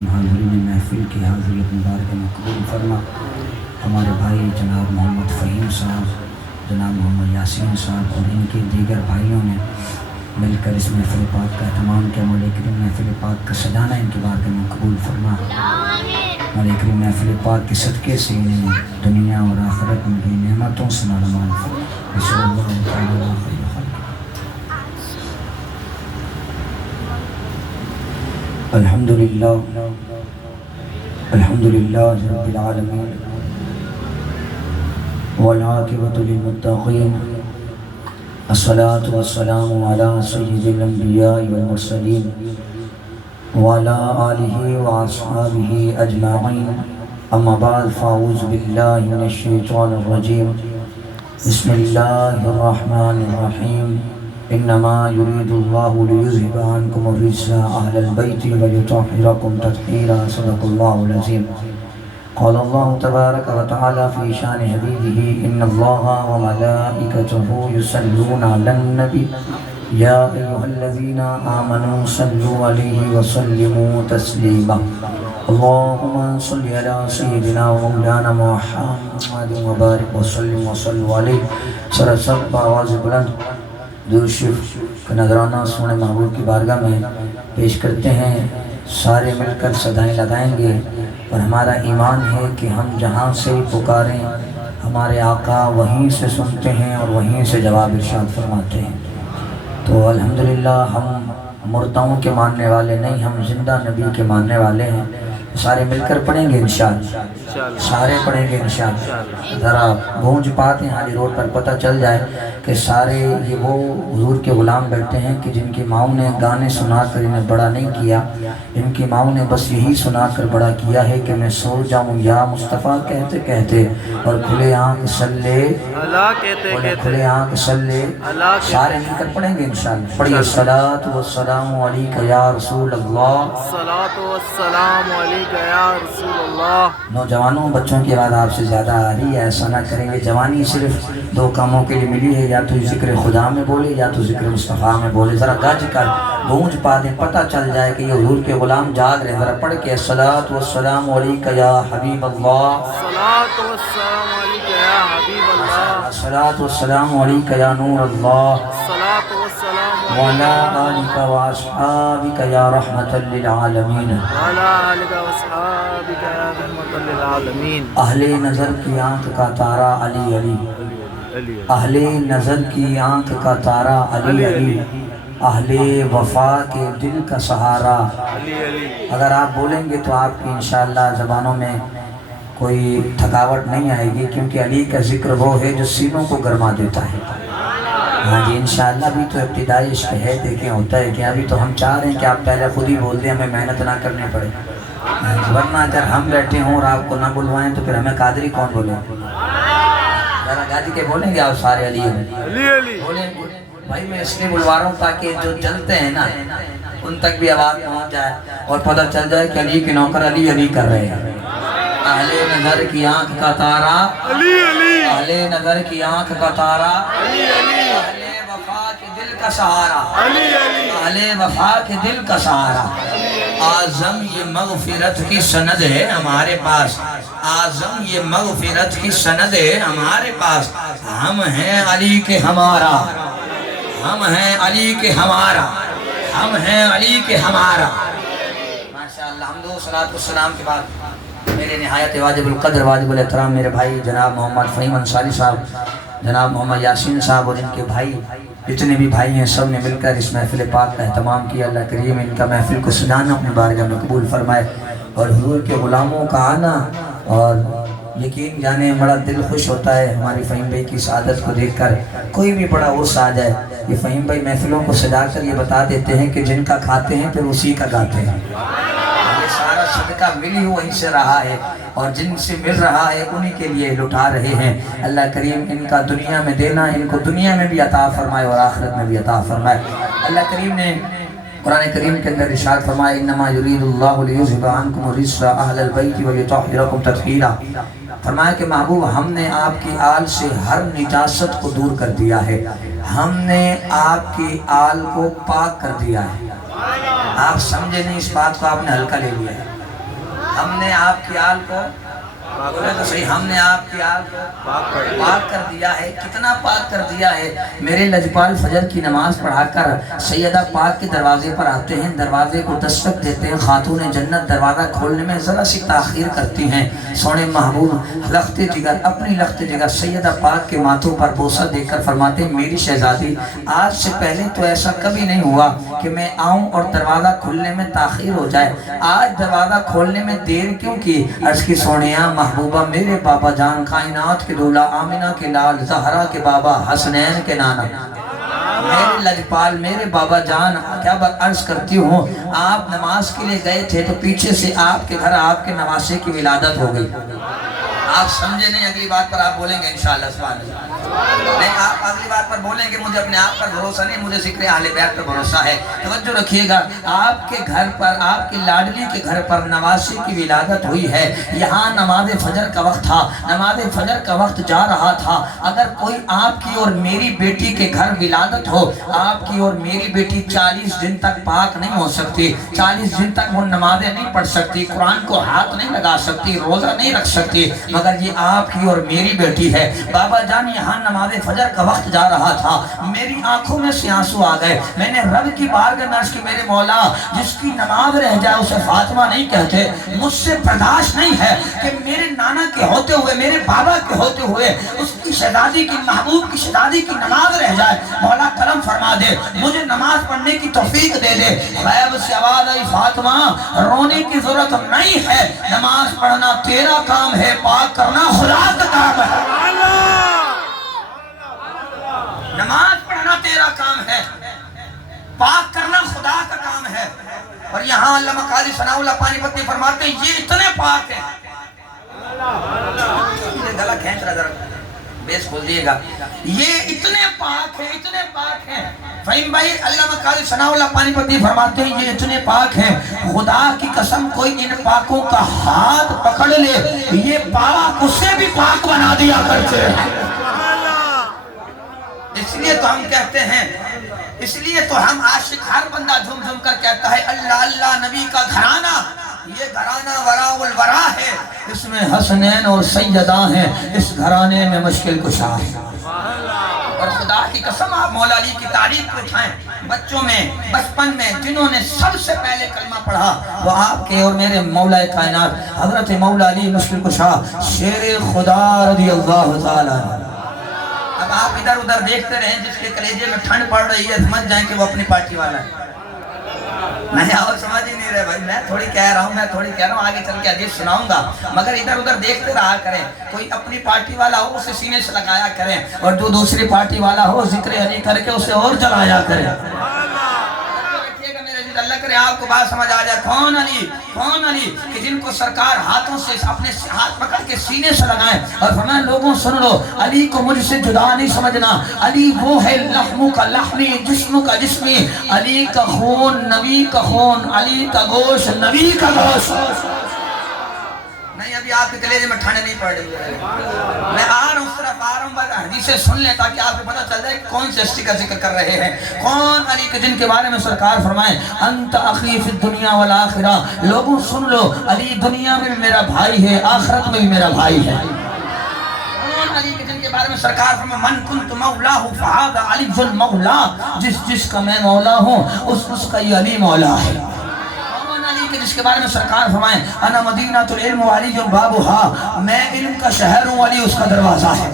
حاضرین محفل کی حاضریت مبارک مقبول فرما۔ ہمارے بھائی جناب محمد فہیم صاحب، جناب محمد یاسین صاحب اور ان کے دیگر بھائیوں نے مل کر اس محفل پاک کا اہتمام کیا۔ مولا کریم محفل پاک کا سجانا ان کی بارگاہ میں قبول فرما۔ مولا کریم محفل پاک کے صدقے سے انہیں دنیا اور آخرت میں بھی نعمتوں سے مالامال فرما۔ رسول اللہ تعالی علیہ وسلم۔ الحمدللہ رب العالمین والعاقبۃ للمتقین، الصلاۃ والسلام علی سید الانبیاء والمرسلین وعلی آلہ واصحابہ اجمعین، اما بعد فاعوذ باللہ من الشیطان الرجیم، بسم اللہ الرحمن الرحیم۔ انما یرید اللہ لیذہب عنکم الرجس اہل البیت ویطہرکم تطہیرا، صدق اللہ العظیم۔ قال اللہ تبارک و تعالی فی شان حبیبہ، ان اللہ وملائکتہ یصلون علی النبی یا ایھا الذین آمنوا صلوا علیہ وسلموا تسلیما۔ اللہم صل علی سیدنا مولانا محمد وبارک وسلم وصلوا علیہ۔ سرسب آواز بلند درود شریف کا نذرانہ سونے محبوب کی بارگاہ میں پیش کرتے ہیں۔ سارے مل کر صدائیں لگائیں گے، اور ہمارا ایمان ہے کہ ہم جہاں سے پکاریں ہمارے آقا وہیں سے سنتے ہیں اور وہیں سے جواب ارشاد فرماتے ہیں۔ تو الحمدللہ ہم مردوں کے ماننے والے نہیں، ہم زندہ نبی کے ماننے والے ہیں۔ سارے مل کر پڑھیں گے انشاءاللہ، سارے پڑھیں گے انشاءاللہ۔ ذرا گونج پاتے ہیں حالی روڈ پر، پتہ چل جائے کہ سارے یہ وہ حضور کے غلام بیٹھتے ہیں کہ جن کی ماؤں نے گانے سنا کر انہیں بڑا نہیں کیا، ان کی ماؤں نے بس یہی سنا کر بڑا کیا ہے کہ میں سو جاؤں یا مصطفیٰ کہتے کہتے، اور کھلے آنکھ صلی کھلے آنکھ صلی۔ سارے مل کر پڑھیں گے انشاءاللہ۔ پڑھیے الصلاۃ والسلام علیک یا رسول اللہ، الصلاۃ والسلام علیک یا رسول اللہ۔ نوجوانوں بچوں کی آواز آپ سے زیادہ آ رہی ہے، ایسا نہ کریں گے۔ جوانی صرف دو کاموں کے لیے ملی ہے، یا تو ذکر خدا میں بولے یا تو ذکر مصطفیٰ میں بولے۔ ذرا گج کر گونج پا دیں، پتہ چل جائے کہ یہ حضور کے غلام جاگ رہے ہیں۔ ذرا پڑھ کے الصلاۃ والسلام علیک یا حبیب اللہ، الصلاۃ والسلام علیک یا حبیب اللہ، الصلاۃ والسلام علیک یا نور اللہ، الصلاۃ والسلام وعلی آلک واصحابک یا رحمۃ للعالمین۔ وعلی آلک واصحابک یا رحمۃ للعالمین۔ اہل نظر کی آنکھ کا تارا علی علی، اہل نظر کی آنکھ کا تارا علی علی، اہل وفا کے دل کا سہارا علی علی۔ اگر آپ بولیں گے تو آپ کی انشاءاللہ زبانوں میں کوئی تھکاوٹ نہیں آئے گی، کیونکہ علی کا ذکر وہ ہے جو سینوں کو گرما دیتا ہے۔ ہاں جی انشاءاللہ۔ بھی تو ابتدائی عشق ہے، دیکھیں ہوتا ہے کہ ابھی تو ہم چاہ رہے ہیں کہ آپ پہلے خود ہی بول دیں، ہمیں محنت نہ کرنی پڑے، ورنہ اگر ہم بیٹھے ہوں اور آپ کو نہ بلوائیں تو پھر ہمیں قادری کون بولے؟ ذرا گاجی کے بولیں گے آپ سارے علی علی علی بولیں بھائی۔ میں اس لیے بلوا رہا ہوں تاکہ جو جلتے ہیں نا ان تک بھی آواز پہنچ جائے اور پتہ چل جائے کہ علی کے نوکر علی علی کر رہے ہیں۔ اہل نظر کی آنکھ کا تارا علی علی، اہل نظر کی آنکھ کا تارا علی علی، اہل وفا کے دل کا سہارا، علی علی، اہل وفا کے دل کا سہارا۔ اعظم یہ مغفرت کی سند ہے ہمارے پاس، اعظم یہ مغفرت کی سند ہے ہمارے پاس۔ ہم ہیں علی کے ہمارا، ہم ہیں علی کے ہمارا، ہم ہیں علی کے ہمارا۔ ماشاءاللہ۔ حمد و صلاۃ والسلام کے بعد میرے نہایت واجب القدر واجب الاحترام میرے بھائی جناب محمد فہیم انصاری صاحب، جناب محمد یاسین صاحب اور ان کے بھائی جتنے بھی بھائی ہیں، سب نے مل کر اس محفل پاک کا اہتمام کیا۔ اللہ کریم ان کا محفل کو سجانا اپنے بارگاہ میں قبول فرمائے، اور حضور کے غلاموں کا آنا، اور یقین جانے بڑا دل خوش ہوتا ہے ہماری فہیم بھائی کی سعادت کو دیکھ کر۔ کوئی بھی بڑا عرص آ جائے، یہ فہیم بھائی محفلوں کو سجا کر یہ بتا دیتے ہیں کہ جن کا کھاتے ہیں پھر اسی کا گاتے ہیں۔ یہ سارا صدقہ ملی وہیں سے رہا ہے، اور جن سے مل رہا ہے انہی کے لیے لٹا رہے ہیں۔ اللہ کریم ان کا دنیا میں دینا ان کو دنیا میں بھی عطا فرمائے اور آخرت میں بھی عطا فرمائے۔ اللہ کریم نے قرآن کریم کے اندر ارشاد فرمایا، انما یرید اللہ لیذہب عنکم الرجس اہل البیت ویطہرکم تطہیرا۔ فرمایا کہ محبوب ہم نے آپ کی آل سے ہر نجاست کو دور کر دیا ہے، ہم نے آپ کی آل کو پاک کر دیا ہے۔ آپ سمجھے نہیں اس بات کو، آپ نے ہلکا لے لیا ہے۔ ہم نے آپ کی آل کو بولے تو صحیح، ہم نے آپ کی آل کو پاک کر دیا ہے۔ کتنا پاک کر دیا ہے؟ میرے لجپال فجر کی نماز پڑھا کر سیدہ پاک کے دروازے پر آتے ہیں، دروازے کو دستک دیتے ہیں، خاتون جنت دروازہ کھولنے میں ذرا سی تاخیر کرتی ہیں۔ سونے محبوب لخت جگر، اپنی لخت جگر سیدہ پاک کے ماتھوں پر بوسہ دے کر فرماتے ہیں میری شہزادی آج سے پہلے تو ایسا کبھی نہیں ہوا کہ میں آؤں اور دروازہ کھولنے میں تاخیر ہو جائے، آج دروازہ کھولنے میں دیر کیوں کی؟ عرض کی سونیا محبوبہ میرے بابا جان کائنات کے دولا آمنہ کے لال زہرا کے بابا حسنین کے نانا میرے لجپال میرے بابا جان کیا عرض کرتی ہوں، آپ نماز کے لیے گئے تھے تو پیچھے سے آپ کے گھر آپ کے نواسے کی ولادت ہو گئی۔ آپ سمجھے نہیں، اگلی بات پر آپ بولیں گے انشاءاللہ سبحان اللہ۔ نہیں، آپ اگلی بات پر بولیں گے مجھے اپنے آپ پر بھروسہ نہیں، مجھے ذکر اہل بیت پر بھروسہ ہے۔ توجہ رکھیے گا، آپ کے گھر پر آپ کی لاڈلی کے گھر پر نواسے کی ولادت ہوئی ہے۔ یہاں نماز فجر کا وقت تھا، نماز فجر کا وقت جا رہا تھا۔ اگر کوئی آپ کی اور میری بیٹی کے گھر ولادت ہو، آپ کی اور میری بیٹی 40 دن تک پاک نہیں ہو سکتی، 40 دن تک وہ نمازیں نہیں پڑھ سکتی، قرآن کو ہاتھ نہیں لگا سکتی، روزہ نہیں رکھ سکتی، مگر یہ آپ کی اور میری بیٹی ہے۔ بابا جان یہاں نماز فجر کا وقت جا رہا تھا، میری آنکھوں میں سے آنسو آ گئے، میں نے رب کی بارگاہ میں عرض کی میرے مولا جس کی نماز رہ جائے اسے فاطمہ نہیں کہتے، مجھ سے برداشت نہیں ہے کہ میرے نانا کے ہوتے ہوئے میرے بابا کے ہوتے ہوئے اس کی شہزادی کی محبوب کی شہزادی کی نماز رہ جائے۔ مولا کرم فرما دے، مجھے نماز پڑھنے کی توفیق دے دے۔ غیب سے آواز آئی فاطمہ رونے کی ضرورت نہیں ہے، نماز پڑھنا تیرا کام ہے، پاک کرنا خدا کا کام ہے۔ نماز پڑھنا تیرا کام ہے، پاک کرنا خدا کا کام ہے۔ اور یہاں علامہ قاضی ثناء اللہ پانی پتی فرماتے ہیں یہ اتنے پاک ہیں، یہ گلا کھینچ رہا ذرا بیس کھول دیے گا، یہ اتنے پاک ہیں، اتنے پاک ہیں۔ فہیم بھائی علامہ قاضی ثناء اللہ پانی پتی فرماتے ہیں یہ اتنے پاک ہیں، خدا کی قسم کوئی ان پاکوں کا ہاتھ پکڑ لے یہ پاک اسے بھی پاک بنا دیا کرتے ہیں۔ اس لیے تو ہم کہتے ہیں، اس لیے تو ہم عاشق ہر بندہ جھوم جھوم کر کہتا ہے اللہ اللہ نبی کا گھرانہ، یہ گھرانہ وراء الورا ہے، اس میں حسنین اور سیدہ ہیں، اس گھرانے میں مشکل کشا ہے۔ اور خدا کی قسم آپ مولا علی کی تعریف کو اٹھائیں، بچوں میں بچپن میں جنہوں نے سب سے پہلے کلمہ پڑھا وہ آپ کے اور میرے مولا کائنات حضرت مولا علی مشکل کشا شیر خدا رضی اللہ تعالیٰ۔ اب آپ ادھر ادھر دیکھتے رہیں، جس کے کلیجے میں ٹھنڈ پڑ رہی ہے سمجھ جائیں کہ وہ اپنی پارٹی والا ہے۔ نہیں اور سمجھ ہی نہیں رہے بھائی، میں تھوڑی کہہ رہا ہوں، آگے چل کے حدیث سناؤں گا، مگر ادھر ادھر دیکھتے رہا کریں، کوئی اپنی پارٹی والا ہو اسے سینے سے لگایا کریں، اور جو دوسری پارٹی والا ہو ذکر علی کر کے اسے اور جلایا کریں۔ اللہ کرے آپ کو بات سمجھ آ جائے، کون علی کہ جن کو سرکار ہاتھوں سے اپنے ہاتھ پکڑ کے سینے سے لگائیں اور فرمائیں لوگوں سن لو علی کو مجھ سے جدا نہیں سمجھنا، علی وہ ہے لحم کا لحمی جسم کا جسمی، علی کا خون نبی کا خون، علی کا گوشت نبی کا گوشت۔ نہیں ابھی آپ کے کلیجے میں ٹھنڈ نہیں پڑ رہی ہے، میں آ رہا ہوں صرف آ رہا ہوں، بس حدیثیں سن لیں تاکہ آپ کو پتہ چل جائے کون سے ہستی کا ذکر کر رہے ہیں، کون علی کے جن کے بارے میں سرکار فرمائیں انت اخی فی الدنیا والآخرہ، لوگوں سن لو علی دنیا میں بھی میرا بھائی ہے آخرت میں بھی میرا بھائی ہے۔ کون علی کے جن کے بارے میں سرکار فرمائیں من کنت مولاہ فہذا علی المولا، جس کا میں مولا ہوں اس کا یہ علی مولا ہے۔ جس کے بارے میں سرکار فرمائیں انا مدینہ العلم وعلی جو بابوہا، میں علم کا شہر ہوں علی اس کا دروازہ ہے۔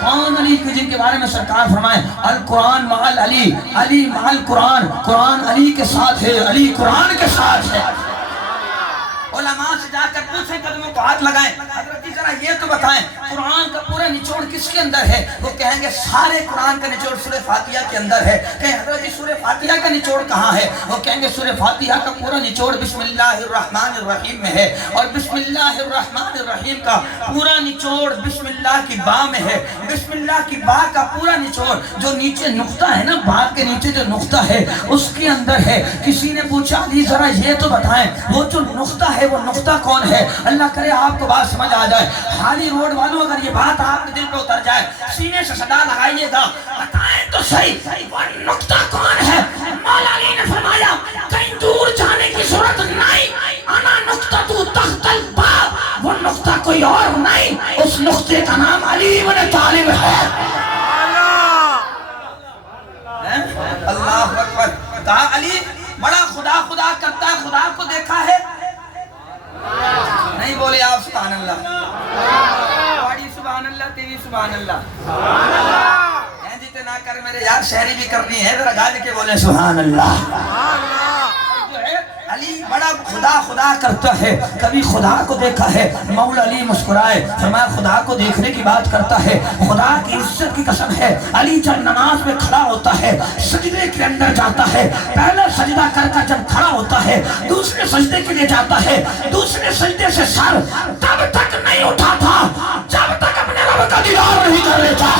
کون علی کے جن کے بارے میں سرکار فرمائیں القرآن مع علی، علی مع القرآن، قرآن علی کے ساتھ ہے، علی قرآن کے ساتھ ہے۔ علماء سے جا کر پوچھیں قدموں کو ہاتھ لگائیں حضرت جی ذرا یہ تو بتائیں قرآن کا پورا نچوڑ کس کے اندر ہے؟ وہ کہیں گے سارے قرآن کا نچوڑ سورہ فاتحہ کے اندر ہے۔ کہیں حضرت جی سورہ فاتحہ کا نچوڑ کہاں ہے؟ وہ کہیں گے سورہ فاتحہ کا پورا نچوڑ بسم اللہ الرحمن الرحیم میں ہے، اور بسم اللہ الرحمن الرحیم کا پورا نچوڑ بسم اللہ کی با میں ہے۔ بسم اللہ کی با کا پورا نچوڑ جو نیچے نقطہ ہے نا، با کے نیچے جو نقطہ ہے اس کے اندر ہے۔ کسی نے پوچھا علی ذرا یہ تو بتائیں وہ جو نقطہ ہے وہ نقطہ کون ہے؟ اللہ کرے آپ کو بات سمجھ آ جائے، حالی روڈ والوں اگر یہ بات آپ کے دل پہ اتر جائے سینے سے صدا لگائیے گا، بتائیں تو صحیح وہ نقطہ کون ہے؟ مولا علی نے فرمایا کہیں دور جانے کی ضرورت نہیں، انا نقطہ تو تحت نقطہ کوئی اور نہیں، اس نقطے کا نام علی بن طالب ہے۔ اللہ اکبر۔ کہا علی بڑا خدا خدا کرتا ہے، خدا کو دیکھا ہے؟ نہیں بولے آپ سبحان اللہ، بڑی سبحان اللہ، تیری سبحان اللہ، جیتے نہ کر میرے یار، شہری بھی کرنی ہے، ذرا گالی کے بولے سبحان اللہ۔ جو ہے علی بڑا خدا خدا کرتا ہے، کبھی خدا کو دیکھا ہے؟ مولا علی مسکرائے، فرمایا خدا کو دیکھنے کی بات کرتا ہے، خدا کی عزت کی قسم ہے، علی جب نماز میں کھڑا ہوتا ہے، سجدے کے اندر جاتا ہے، پہلا سجدہ کر کر جب کھڑا ہوتا ہے، دوسرے سجدے کے لیے جاتا ہے، دوسرے سجدے سے سر تب تک نہیں اٹھاتا جب تک اپنے رب کا دیدار نہیں کر لیتا۔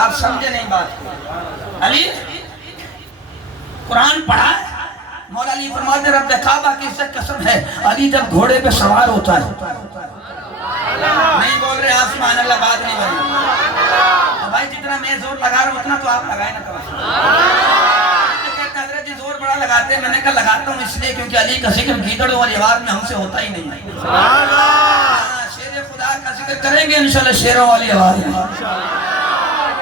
آپ سمجھے نہیں بات؟ علی قرآن پڑھا ہے، مولا علی فرماتے رب کعبہ کی عزت قسم ہے، علی جب گھوڑے پہ سوار ہوتا ہے، نہیں بول رہے آپ سبحان اللہ، بات نہیں بنی بھائی، جتنا میں زور لگا رہا ہوں اتنا تو آپ لگائیں نا کبھی۔ کہتے حضرت جی زور بڑا لگاتے ہیں، میں نے کہا لگاتا ہوں اس لیے کیونکہ علی کا ذکر گیدڑوں والی آواز میں ہم سے ہوتا ہی نہیں ہے۔ شیر خدا کا ذکر کریں گے انشاءاللہ شیروں والی آواز میں۔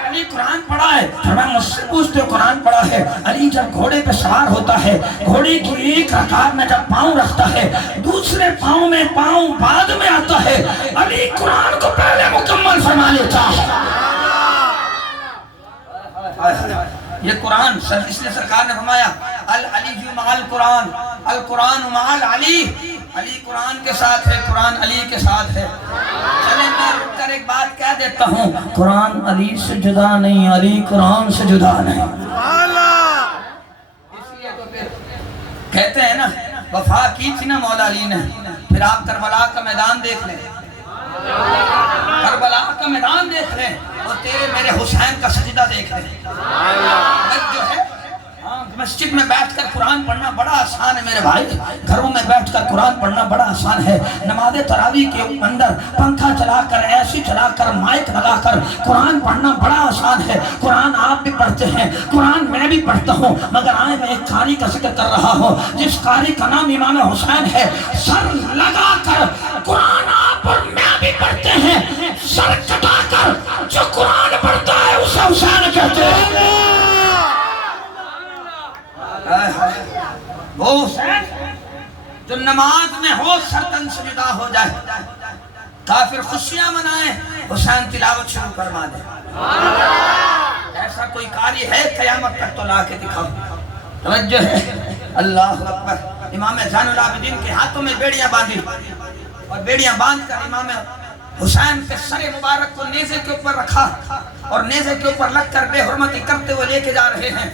علی قرآن پڑھا ہے، فرمایا مجھ سے پوچھتے ہو قرآن پڑھا ہے؟ علی جب گھوڑے پہ سوار ہوتا ہے، گھوڑے کی ایک رکعت میں جب پاؤں رکھتا ہے، دوسرے پاؤں میں پاؤں بعد میں آتا ہے، علی قرآن کو پہلے مکمل فرما لیتا ہے۔ یہ قرآن اس لیے سرکار نے فرمایا العلی مع القرآن، القرآن مع العلی، علی قرآن کے ساتھ ہے، قرآن علی کے ساتھ ہے۔ چلیں میں رک کر ایک بات کہہ دیتا ہوں، قرآن علی سے جدا نہیں، علی قرآن سے جدا نہیں۔ اس لیے تو پھر کہتے ہیں نا وفا کی تھی نا مولا علی نے، پھر آپ کربلا کا میدان دیکھ لیں، کربلا کا میدان دیکھ لیں اور تیرے میرے حسین کا سجدہ دیکھ لیں۔ جو ہے مسجد میں بیٹھ کر قرآن پڑھنا بڑا آسان ہے میرے بھائی، گھروں میں بیٹھ کر قرآن پڑھنا بڑا آسان ہے، نماز تراویح کے اندر پنکھا چلا کر ایسی چلا کر مائک لگا کر قرآن پڑھنا بڑا آسان ہے۔ قرآن آپ بھی پڑھتے ہیں، قرآن میں بھی پڑھتا ہوں، مگر آئے میں ایک قاری کا ذکر کر رہا ہوں جس قاری کا نام امام حسین ہے۔ سر لگا کر قرآن آپ اور میں بھی پڑھتے ہیں، سر کٹا کر جو قرآن پڑھتا ہے اسے حسین کہتے ہیں۔ وہ حسین جو نماز میں ہو سرتن سجدہ ہو جائے، کافر خوشیاں منائے، حسین تلاوت شروع فرما دے۔ ایسا کوئی قاری ہے قیامت تک تو لا کے دکھاؤ۔ توجہ ہے، اللہ اکبر۔ امام زین العابدین کے ہاتھوں میں بیڑیاں باندھی اور بیڑیاں باندھ کر امام حسین کے سر مبارک کو نیزے کے اوپر رکھا اور نیزے کے اوپر لگ کر بے حرمتی کرتے ہوئے لے کے جا رہے ہیں۔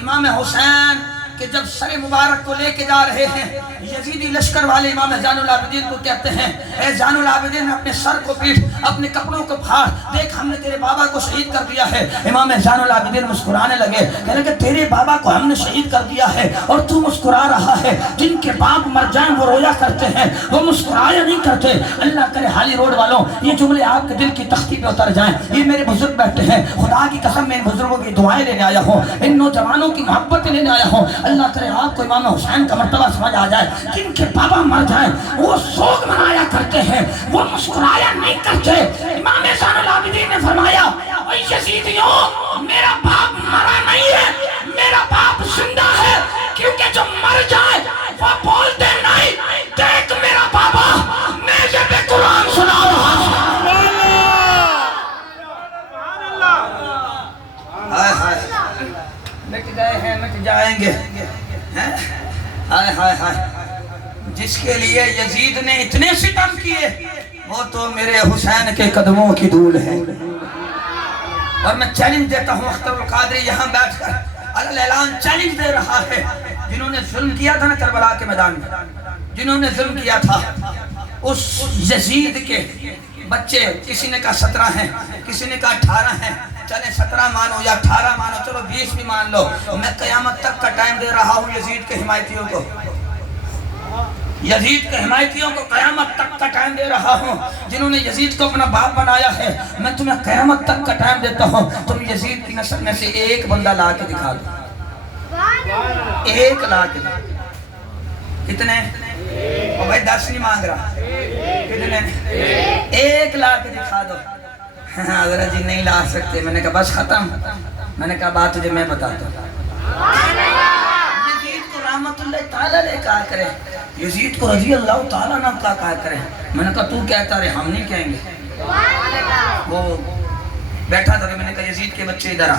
امام حسین کہ جب سر مبارک کو لے کے جا رہے ہیں، یزیدی لشکر والے امام زین العابدین کو کہتے ہیں اے زین العابدین نے اپنے سر کو پیٹ، اپنے کپڑوں کو پھاڑ، دیکھ ہم نے تیرے بابا کو شہید کر دیا ہے۔ امام زین العابدین مسکرانے لگے، کہنے لگے تیرے بابا کو ہم نے شہید کر دیا ہے اور تو مسکرا رہا ہے؟ جن کے باپ مر جائیں وہ رویا کرتے ہیں، وہ مسکرایا نہیں کرتے۔ اللہ کرے حالی روڈ والوں یہ جملے آپ کے دل کی تختی پہ اتر جائیں۔ یہ میرے بزرگ بیٹھے ہیں، خدا کی قسم میں ان بزرگوں کی دعائیں لینے آیا ہوں، ان نوجوانوں کی محبت لینے آیا ہوں۔ اللہ کرے آپ کو امام حسین کا مرتبہ سمجھ آ جائے۔ جن کے بابا مر جائیں وہ سوگ منایا کرتے ہیں، وہ مسکرایا نہیں کرتے۔ امام زین العابدین نے فرمایا اے یزیدیوں، میرا باپ مرا نہیں ہے، میرا باپ زندہ ہے، کیونکہ جو مر جائے وہ بولتے نہیں دیکھ میرا بابا میرے پہ قرآن سنا رہا ہے۔ مٹ گئے ہیں مٹ جائیں گے، ہائے ہائے ہائے، جس کے لیے یزید نے اتنے ستم کیے وہ تو میرے حسین کے قدموں کی دھول ہے۔ اور میں چیلنج دیتا ہوں، اختر القادری یہاں بیٹھ کر اعلان چیلنج دے رہا ہے، جنہوں نے ظلم کیا تھا نا کربلا کے میدان میں، جنہوں نے ظلم کیا تھا، اس یزید کے بچے کسی نے کہا 17 ہیں، کسی نے کہا 18 ہیں، چلیں 17 مانو یا 18 مانو، چلو 20 بھی مان لو، میں قیامت تک کا ٹائم دے رہا ہوں یزید کے حمایتیوں کو، یزید کے حمایتیوں کو قیامت تک کا ٹائم دے رہا ہوں۔ جنہوں نے یزید کو اپنا باپ بنایا ہے، میں تمہیں قیامت تک کا ٹائم دیتا ہوں، تم یزید کی نسل میں سے ایک بندہ لا کے دکھا دو، ایک لا کے دکھا دو۔ کتنے؟ اور بھائی 10 نہیں مانگ رہا، کتنے؟ 1 لا کے دکھا دو۔ حضرت جی نہیں لا سکتے۔ میں نے کہا بس ختم؟ میں نے کہا بات تجھے میں بتاتا ہوں۔ یزید کو رحمت اللہ تعالیٰ علیہ کہا کرے، یزید کو رضی اللہ تعالیٰ عنہ کہا کرے۔ میں نے کہا تو کہتا رہے، ہم نہیں کہیں گے۔ وہ بیٹھا تھا، میں نے کہا یزید کے بچے ادھر آ۔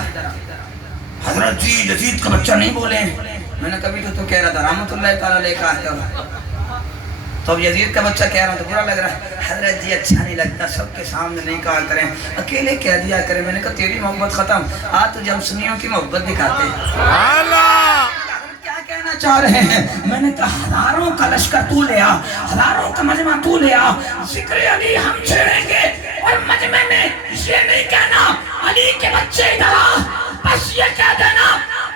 حضرت جی یزید کا بچہ نہیں بولے۔ میں نے کبھی تو کہہ رہا تھا رحمت اللہ تعالیٰ علیہ کہا کرو، تو اب یزید کا بچہ کہہ رہا ہوں تو برا لگ رہا ہے۔ حضرت جی اچھا نہیں لگتا، سب کے سامنے نہیں کہا کریں، اکیلے کہہ دیا کریں۔ میں نے کہا تیری محبت ختم، آج تجھے ہم سنیوں کی محبت دکھاتے ہیں۔ کیا کہنا چاہ رہے ہیں؟ میں نے کہا ہزاروں کا لشکر تو لے آ، ہزاروں کا مجمع تو لے آ، ذکر علی ہم چھیڑیں گے، اور مجمع میں یہ نہیں کہنا علی کے بچے ادھر آ، بس یہ کہہ دینا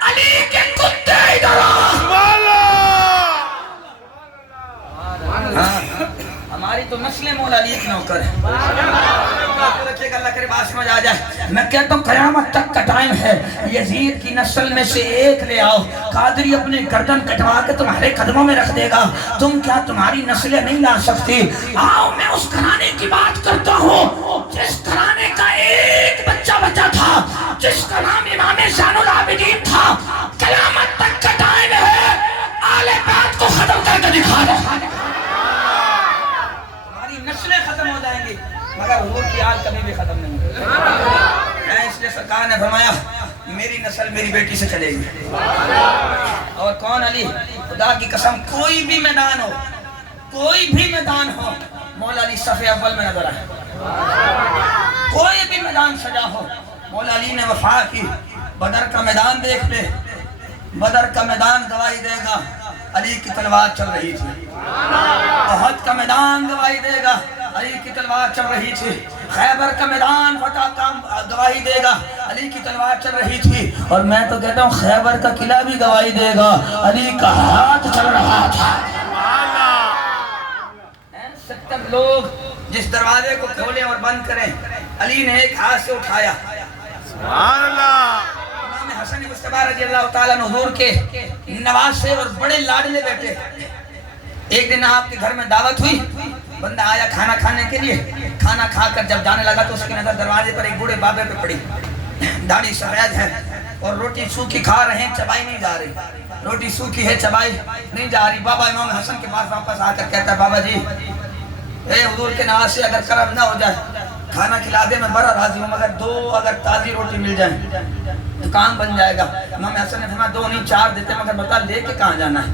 علی کے کتے ادھر آ۔ ہماری تو نسل مولا علی کی نوکر ہے۔ اللہ کرے بات سمجھ آ جائے۔ میں کہتا ہوں قیامت تک کا ٹائم ہے، یزید کی نسل میں سے ایک لے آؤ، قادری اپنے گردن کٹوا کے تمہارے قدموں میں رکھ دے گا۔ تم کیا تمہاری نسلیں نہیں لا سکتی؟ آؤ میں اس گھرانے کی بات کرتا ہوں جس گھرانے کا ایک بچہ بچا تھا، جس کا نام امام زین العابدین تھا۔ قیامت تک کا ٹائم ہے، آل بیت کو ختم کر کے دکھا دو۔ نسلیں ختم ہو جائیں گی مگر حضور کی آل کبھی بھی ختم نہیں ہوگی۔ اس لیے سرکار نے فرمایا میری نسل میری بیٹی سے چلے گی۔ اور کون علی؟ خدا کی قسم کوئی بھی میدان ہو، کوئی بھی میدان ہو، مولا علی صف اول میں نظر آئے۔ کوئی بھی میدان سجا ہو، مولا علی نے وفا کی۔ بدر کا میدان دیکھ لے، بدر کا میدان گواہی دے گا علی کی تلوار چل رہی تھی۔ احد کا میدان گواہی دے گا علی کی تلوار چل رہی تھی۔ خیبر کا میدان فتح کا گواہی دے گا علی کی تلوار چل رہی تھی۔ اور میں تو کہتا ہوں خیبر کا قلعہ بھی گواہی دے گا علی کا ہاتھ چل رہا تھا۔ 70 لوگ جس دروازے کو کھولیں اور بند کریں، علی نے ایک ہاتھ سے اٹھایا۔ امام حسن مصطفیٰ رضی اللہ تعالیٰ عنہ حضور کے نواسے اور بڑے لاڈلے بیٹے۔ ایک دن آپ کے گھر میں دعوت ہوئی، بندہ آیا کھانا کھانے کے لیے، کھانا کھا کر جب جانے لگا تو اس کی نظر دروازے پر ایک بوڑھے بابے پہ پڑی۔ داڑھی سفید ہے اور روٹی سوکھی کھا رہے ہیں، چبائی نہیں جا رہی، روٹی سوکھی ہے چبائی نہیں جا رہی۔ بابا امام حسن کے پاس واپس آ کر کہتا ہے بابا جی اے حضور کے نواسے اگر کرم نہ ہو جائے کھانا کھلا دے میں بڑا راضی ہوں، مگر 2 اگر تازی روٹی مل جائیں تو کام بن جائے گا۔ امام حسن نے فرمایا 2 نہیں 4 دیتے، مگر بتا لے کے کہاں جانا ہے؟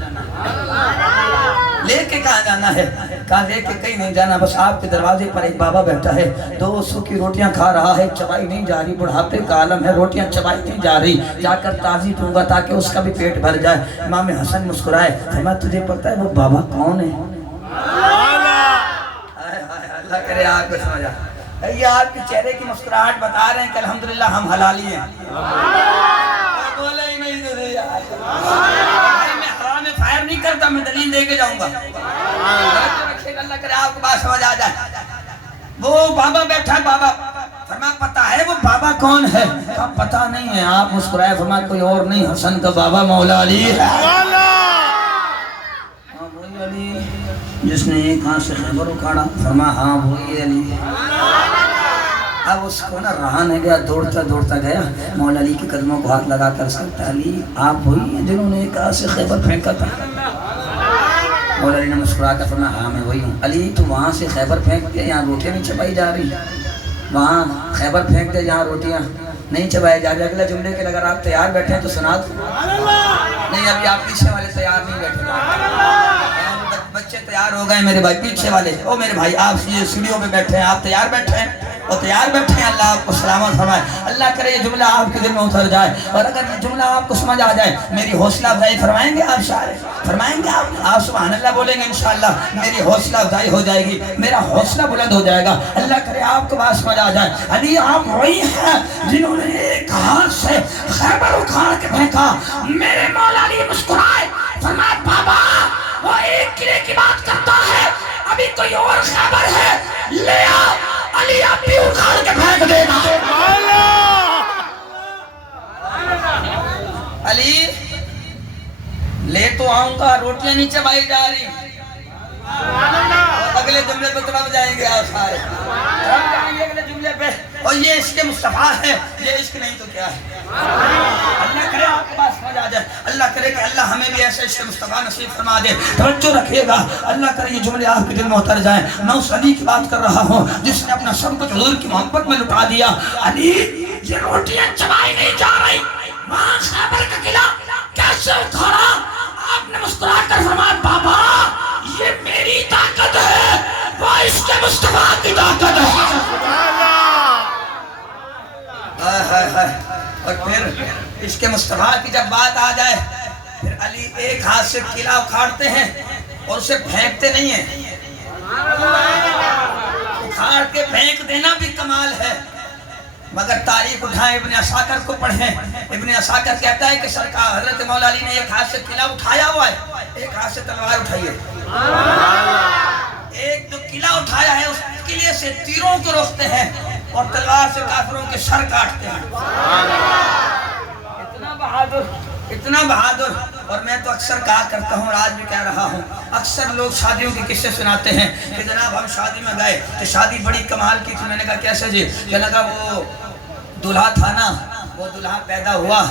لے کے کہاں جانا ہے؟ کہا لے کے کہیں نہیں جانا، بس آپ کے دروازے پر ایک بابا بیٹھا ہے، 2 سوکھی روٹیاں کھا رہا ہے، چبائی نہیں جا رہی، بڑھاپے کا عالم ہے، روٹیاں چبائی نہیں جا رہی، جا کر تازی دوں گا تاکہ اس کا بھی پیٹ بھر جائے۔ امام حسن مسکرائے، فرمایا تجھے پتہ ہے وہ بابا کون ہے؟ اللہ کرے آپ کو سمجھا۔ یہ آپ کے چہرے کی مسکراہٹ بتا رہے ہیں کہ الحمدللہ ہم حلالی ہیں۔ بولے ہی نہیں دے یار، میں حرام فائر نہیں کرتا، میں دلیل دے کے جاؤں گا۔ اللہ کرے آپ کو بات سمجھ آ جائے۔ وہ بابا بیٹھا ہے، بابا فرمایا پتہ ہے وہ بابا کون ہے؟ کہا پتہ نہیں ہے۔ آپ مسکرائے، فرمایا کوئی اور نہیں حسن کا بابا مولا علی ہے۔ وہی علی جس نے ایک ہاتھ سے خیبر اکھاڑا، فرمایا ہاں وہی علی۔ اب اس کو نا رہا نہیں گیا، دوڑتا دوڑتا گیا، مولا علی کے قدموں کو ہاتھ لگا کر سکتا علی آپ وہی ہیں جنہوں نے ایک ہاتھ سے خیبر پھینکا تھا؟ مولا علی نے مسکرا کر فرمایا ہاں میں وہی ہوں۔ علی تو وہاں سے خیبر پھینک دیا، یہاں روٹیاں نہیں چبائی جا رہی، وہاں خیبر پھینک دیا جہاں روٹیاں نہیں چبائی جا رہی۔ اگلے جملے کے اگر آپ تیار بیٹھے ہیں تو سنا دو۔ نہیں ابھی آپ پیچھے والے تیار نہیں بیٹھے، بچے تیار ہو گئے میرے بھائی، پیچھے والے او میرے بھائی آپ یہ سیڑھیوں پہ بیٹھے ہیں، آپ تیار بیٹھے ہیں اور تیار بیٹھے ہیں۔ اللہ آپ کو سلامت فرمائے، اللہ کرے یہ جملہ آپ کے دل میں اتر جائے، اور اگر یہ جملہ آپ کو سمجھ آ جائے میری حوصلہ افزائی فرمائیں گے آپ شاعر، فرمائیں گے آپ سبحان اللہ بولیں گے انشاءاللہ، میری حوصلہ افزائی ہو جائے گی، میرا حوصلہ بلند ہو جائے گا۔ اللہ کرے آپ کو بات سمجھ آ جائے۔ علی آپ وہی ہیں جنہوں نے ایک ہاتھ سے خیبر اکھاڑ کے پھینکا۔ میرے مولا علی مسکرائے، فرمایا بابا وہ ایک قلعے کی بات کرتا ہے، ابھی کوئی اور خیبر ہے، لے آ علی آپ بھی اکھاڑ کے پھینک دے گا۔ علی لے تو آؤں گا، روٹیاں نہیں چبائی جا رہی، اور اگلے جملے پہ تڑپ جائیں گے آپ سارے، تڑپ جائیں گے اگلے جملے پہ، اور یہ عشق مصطفیٰ ہے، یہ عشق نہیں تو کیا ہے؟ اللہ کرے آپ کے پاس سمجھ آ جائے، اللہ کرے کہ اللہ ہمیں بھی ایسے عشق مصطفیٰ نصیب فرما دے۔ توجہ رکھیے گا، اللہ کرے یہ جملے آپ کے دل میں اتر جائیں۔ میں اس علی کی بات کر رہا ہوں جس نے اپنا سب کچھ حضور کی محبت میں لٹا دیا۔ علی یہ روٹیاں چبائی نہیں جا رہی، وہاں خیبر کا قلعہ کیسے اکھاڑا؟ آپ نے مسکرا کر فرمایا بابا یہ میری طاقت ہے، وہ عشق مصطفیٰ کی طاقت ہے۔ اور پھر عشق مصطفیٰ کی جب بات آ جائے پھر علی ایک ہاتھ سے قلعہ اکھاڑتے ہیں اور اسے پھینکتے نہیں ہیں، اکھاڑ کے پھینک دینا بھی کمال ہے، مگر تاریخ اٹھائیں ابن عساکر کو پڑھیں۔ ابن عساکر کہتا ہے کہ سرکار حضرت مولا علی نے ایک ہاتھ سے قلعہ اٹھایا ہوا ہے، ایک ہاتھ سے تلوار اٹھائی ہے، ایک جو قلعہ اٹھایا ہے اس قلعے سے تیروں کو روکتے ہیں اور تلوار سے کافروں کے سر کاٹتے ہیں۔ اتنا بہادر، اتنا بہادر۔ اور میں تو اکثر کہا کرتا ہوں اور آج بھی کہہ رہا ہوں، اکثر لوگ شادیوں کے قصے سناتے ہیں کہ جناب ہم شادی میں گئے کہ شادی بڑی کمال کی تھی۔ میں نے کہا کیسے جی؟ کہ لگا وہ دلہا تھا نا، وہ دلہا پیدا ہوا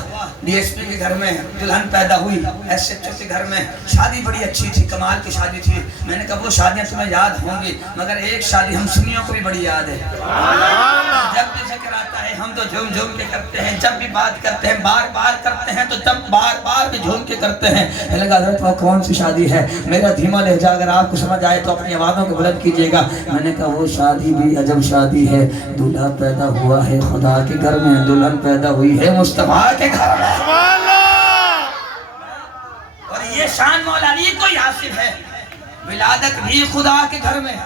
ڈی ایس پی کے گھر میں، دلہن پیدا ہوئی ایس ایچ او کے گھر میں، شادی بڑی اچھی تھی، کمال کی شادی تھی۔ میں نے کہا وہ شادیاں تمہیں یاد ہوں گی مگر ایک شادی ہم سنیوں کو بھی بڑی یاد ہے، جب بھی ذکر آتا ہے ہم تو جھوم جھوم کے کرتے ہیں، جب بھی بات کرتے ہیں بار بار کرتے ہیں، تو جب بار بار بھی جھوم کے کرتے ہیں۔ میں نے کہا حضرت وہ کون سی شادی ہے؟ میرا دھیما لہجہ اگر آپ کو سمجھ آئے تو اپنی آوازوں کو بلند کیجئے گا۔ میں نے کہا وہ شادی بھی عجب شادی ہے، دلہا پیدا ہوا ہے خدا کے گھر میں، دلہن پیدا ہوئی ہے مصطفیٰ کے گھر میں، اور یہ شان مولا علی کو حاصل ہے، ولادت بھی خدا کے گھر میں،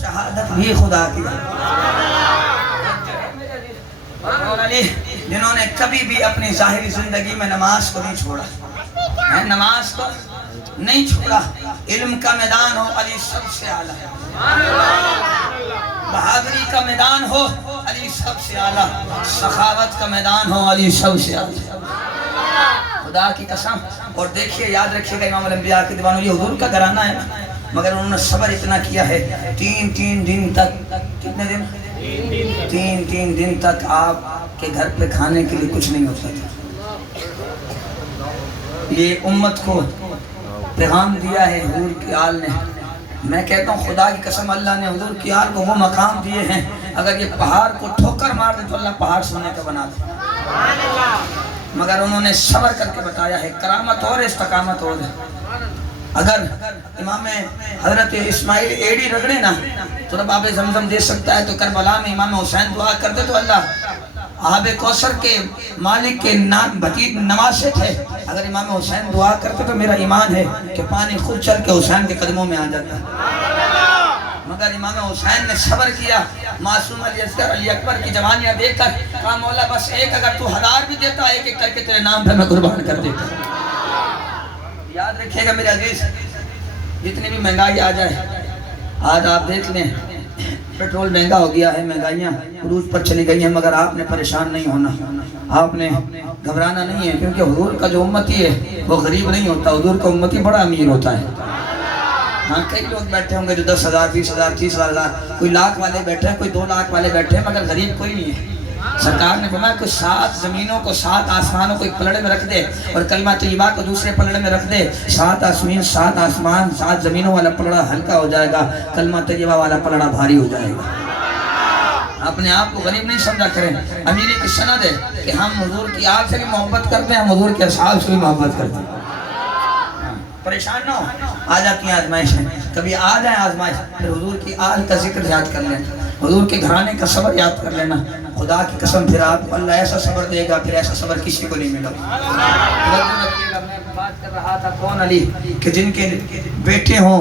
شہادت بھی خدا کے گھر میں۔ مولا علی جنہوں نے کبھی بھی اپنی ظاہری زندگی میں نماز کو نہیں چھوڑا، نماز کو نہیں چھوڑا، علم کا میدان ہو علی سب سے اعلیٰ، بہادری کا میدان ہو علی سب سے اعلیٰ، سخاوت کا میدان ہو علی سب سے اعلیٰ، خدا کی قسم۔ اور دیکھیے یاد رکھیے گا امام الانبیاء کے دیوانوں، یہ حضور کا گھرانہ ہے مگر انہوں نے صبر اتنا کیا ہے، تین دن تک، کتنے دن؟ تین دن تک آپ کے گھر پہ کھانے کے لیے کچھ نہیں ہوتا تھا۔ یہ امت کو پیغام دیا ہے حضور کی آل نے۔ میں کہتا ہوں خدا کی قسم اللہ نے حضور کی آل کو وہ مقام دیے ہیں، اگر یہ پہاڑ کو ٹھوکر مار دے تو اللہ پہاڑ سونے کا بنا دے، مگر انہوں نے صبر کر کے بتایا ہے، کرامت اور استقامت اور ہے۔ اگر امام حضرت اسماعیل ایڑی رگڑے نا تو رب آب زمزم دے سکتا ہے، تو کربلا میں امام حسین دعا کر دے تو اللہ آب کوثر کے مالک کے بھتیج نواسے تھے، اگر امام حسین دعا کرتے تو میرا ایمان ہے کہ پانی خود چل کے حسین کے قدموں میں آ جاتا ہے، مگر امام حسین نے صبر کیا۔ معصوم علی اصغر علی اکبر کی جوانیاں دیکھ کر کہا مولا بس ایک اگر تو ہزار بھی دیتا ایک ایک کر کے تیرے نام پہ میں قربان کر دیتا۔ یاد رکھیے گا میرے عزیز، جتنی بھی مہنگائی آ جائے، آج آپ دیکھ لیں پیٹرول مہنگا ہو گیا ہے، مہنگائیاں عروج پر چلی گئی ہیں، مگر آپ نے پریشان نہیں ہونا، آپ نے گھبرانا نہیں ہے، کیونکہ حضور کا جو امتی ہے وہ غریب نہیں ہوتا، حضور کا امتی بڑا امیر ہوتا ہے۔ ہاں کئی لوگ بیٹھے ہوں گے جو 10,000 20,000 30,000، کوئی لاکھ والے بیٹھے ہیں، کوئی 2 لاکھ والے بیٹھے ہیں، مگر غریب کوئی نہیں ہے۔ سرکار نے فرمایا کہ 7 زمینوں کو 7 آسمانوں کو ایک پلڑے میں رکھ دے اور کلمہ طیبہ کو دوسرے پلڑے میں رکھ دے، 7 آسمان 7 زمینوں والا پلڑا ہلکا ہو جائے گا، کلمہ طیبہ والا پلڑا بھاری ہو جائے گا۔ اپنے آپ کو غریب نہیں سمجھا کریں، امیری کی سند ہے کہ ہم حضور کی آل سے بھی محبت کرتے ہیں، ہم حضور کے اصحاب سے بھی محبت کرتے ہیں۔ پریشان نہ ہو، آ جاتی ہیں آزمائشیں، کبھی آ جائیں آزمائش، پھر حضور کی آل کا ذکر یاد کر لینا، حضور کے گھرانے کا صبر یاد کر لینا، خدا کی قسم پھر آپ کو اللہ ایسا صبر دے گا، پھر ایسا صبر کسی کو نہیں ملے گا۔ میں بات کر رہا تھا کون علی کہ جن کے بیٹے ہوں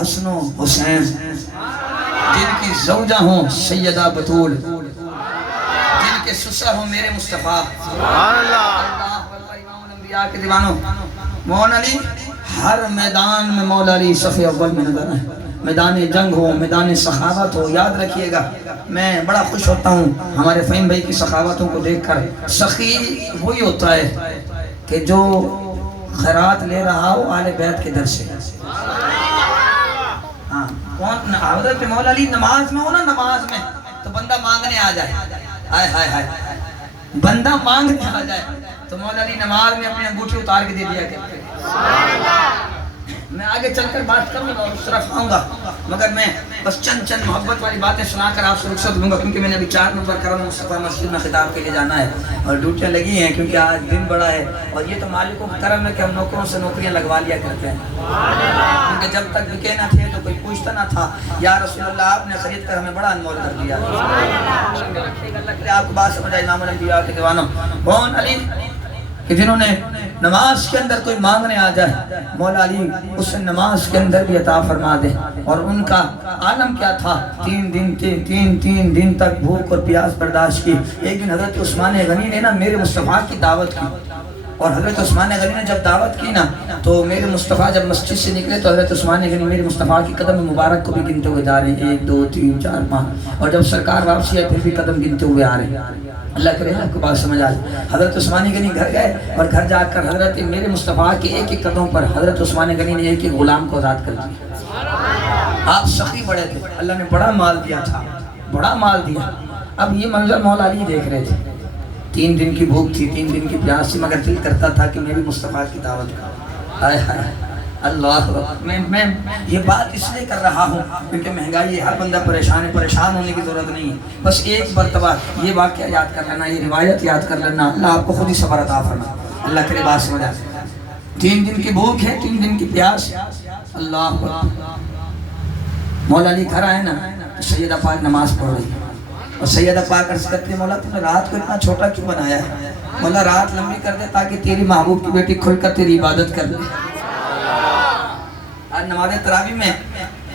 حسن و حسین، جن کی زوجہ ہوں سیدہ بطول، جن کے سسر ہوں میرے مصطفیٰ، امام الانبیاء کے دیوانوں، مولا علی ہر میدان میں مولا علی صف اول میں نظر ہے، میدان جنگ ہو، میدان سخاوت ہو، یاد رکھیے گا میں بڑا خوش ہوتا ہوں ہمارے فہیم بھائی کی سخاوتوں کو دیکھ کر۔ سخی وہی ہوتا ہے کہ جو خیرات لے رہا ہو آل بیت کے در سے. ہاں کون حضرت مولا علی نماز میں ہو نا، نماز میں تو بندہ مانگنے آ جائے، ہائے ہائے ہائے بندہ مانگنے آ جائے تو مولا علی نماز میں اپنی انگوٹھی اتار کے دے دیا کرتے. میں آگے چل کر بات کروں گا اور اس طرف آؤں گا، مگر میں بس چند محبت والی باتیں سنا کر آپ سے رخصت لوں گا، کیونکہ میں نے ابھی 4 نمبر کرم مصطفیٰ مسجد میں خطاب کے لیے جانا ہے اور ڈیوٹیاں لگی ہیں، کیونکہ آج دن بڑا ہے اور یہ تو مالکوں کا کرم ہے کہ ہم نوکروں سے نوکریاں لگوا لیا کرتے ہیں، کیونکہ جب تک بکے نہ تھے تو کوئی پوچھتا نہ تھا. یا رسول اللہ آپ نے خرید کر ہمیں بڑا انمول کر دیا. اللہ کے آپ کو بات سمجھ آئی. امام الانبیاء کے دیوانوں کون علی کہ جنہوں نے نماز کے اندر کوئی مانگنے آ جائے مولا علی اس نماز کے اندر بھی عطا فرما دے. اور ان کا عالم کیا تھا، 3 دن تک بھوک اور پیاس برداشت کی. ایک دن حضرت عثمان غنی نے نا میرے مصطفیٰ کی دعوت کی، اور حضرت عثمان غنی نے جب دعوت کی نا تو میرے مصطفیٰ جب مسجد سے نکلے تو حضرت عثمان غنی میرے مصطفیٰ کی قدم مبارک کو بھی گنتے ہوئے جا رہے ہیں، 1 2 3 4 5، اور جب سرکار واپسی آئے پھر بھی قدم گنتے ہوئے آ رہے ہیں. اللہ کرے آپ کو بات سمجھ آ جائے. حضرت عثمان غنی گھر گئے اور گھر جا کر حضرت میرے مصطفیٰ کے ایک قدم پر حضرت عثمان غنی نے ایک غلام کو آزاد کر دیا. آپ سخی بڑے تھے، اللہ نے بڑا مال دیا تھا، بڑا مال دیا. اب یہ منظر مولا علی دیکھ رہے تھے، 3 دن کی بھوک تھی، 3 دن کی پیاس تھی، مگر دل کرتا تھا کہ میری مصطفیٰ کی دعوت کا. آئے ہائے اللہ. میں یہ بات اس لیے کر رہا ہوں کیونکہ مہنگائی ہے، ہر بندہ پریشان ہے، پریشان ہونے کی ضرورت نہیں ہے. بس ایک مرتبہ یہ واقعہ یاد کر لینا، یہ روایت یاد کر لینا، اللہ آپ کو خود ہی صبر عطا فرمائے. اللہ کرے بات سمجھ آ جائے. 3 دن کی بھوک ہے، 3 دن کی پیاس. اللہ مولا علی گھر آئے نا تو سیدہ پاک نماز پڑھ رہی ہے اور سیدہ پاک عرض کرتی ہے مولا تم نے رات کو اتنا چھوٹا کیوں بنایا ہے؟ مولا رات لمبی کر دے تاکہ تیری محبوب کی بیٹی کھل کر تیری عبادت کر لے. آج نماز تراویح میں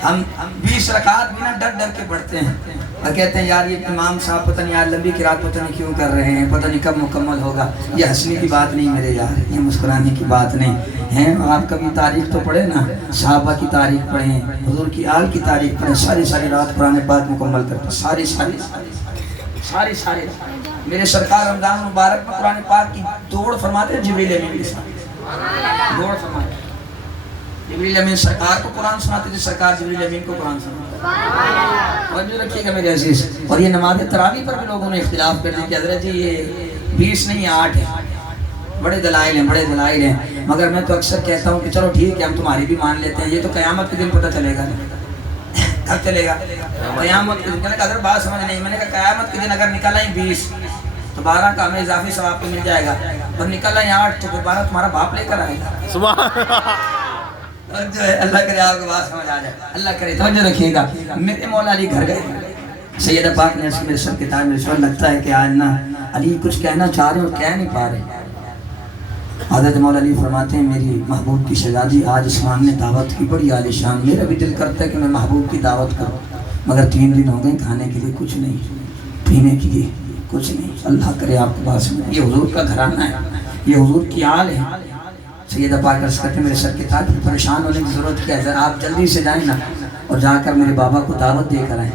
ہم 20 رکعت بھی نہ ڈر کے پڑھتے ہیں اور کہتے ہیں یار یہ امام صاحب پتہ نہیں یار لمبی قرات پتہ نہیں کیوں کر رہے ہیں، پتہ نہیں کب مکمل ہوگا. یہ ہنسنے کی بات نہیں میرے یار، یہ مسکرانے کی بات نہیں ہے. آپ کبھی تاریخ تو پڑھیں نا، صحابہ کی تاریخ پڑھیں، حضور کی آل کی تاریخ پڑھیں. ساری رات قرآن پاک مکمل کرتے، ساری. میرے سرکار رمضان مبارک میں قرآن پاک کی دوڑ فرماتے ہیں جبریل امین کے ساتھ، دوڑ فرماتے ہیں. جبریل امین سرکار کو قرآن سناتے تھے، سرکار جبریل امین کو قرآن سناتے. اور جو رکھیے گا میرے عزیز. اور یہ نماز تراویح پر بھی لوگوں نے اختلاف کر دیا کہ حضرت جی یہ 20 نہیں 8 ہے. بڑے دلائل ہیں، مگر میں تو اکثر کہتا ہوں کہ چلو ٹھیک ہے ہم تمہاری بھی مان لیتے ہیں. یہ تو قیامت کے دن پتہ چلے گا. کب چلے گا؟ قیامت کے دن. میں نے کہا اگر بات سمجھ نہیں، میں نے کہا قیامت کے دن اگر نکل آئیں 20 تو 12 کا ہمیں اضافی ثواب کو مل جائے گا، اور نکل آئیں 8 تو 12 تمہارا باپ لے کر آئے گا. جو ہے اللہ کرے آپ کو بات سمجھ آ جائے. اللہ کرے توجہ رکھیے گا. میرے مولا علی گھر گئے، سیدہ پاک نے میرے سر کے تاج میں رسول لگتا ہے کہ آج نا علی کچھ کہنا چاہ رہے اور کہہ نہیں پا رہے. حضرت مولا علی فرماتے ہیں میری محبوب کی شہزادی آج اسلام نے دعوت کی بڑی عالی شان. میرا بھی دل کرتا ہے کہ میں محبوب کی دعوت کروں، مگر 3 دن ہو گئے کھانے کے لیے کچھ نہیں، پینے کے لیے کچھ نہیں. اللہ کرے آپ کو بات سمجھ. یہ حضور کا گھرانہ ہے، یہ حضور کی آل ہے. سیدہ پاک عرض کرتے ہیں میرے سر کے تاج پر پریشان ہونے کی ضرورت کیا ہے، آپ جلدی سے جائیں نا اور جا کر میرے بابا کو دعوت دے کر آئیں.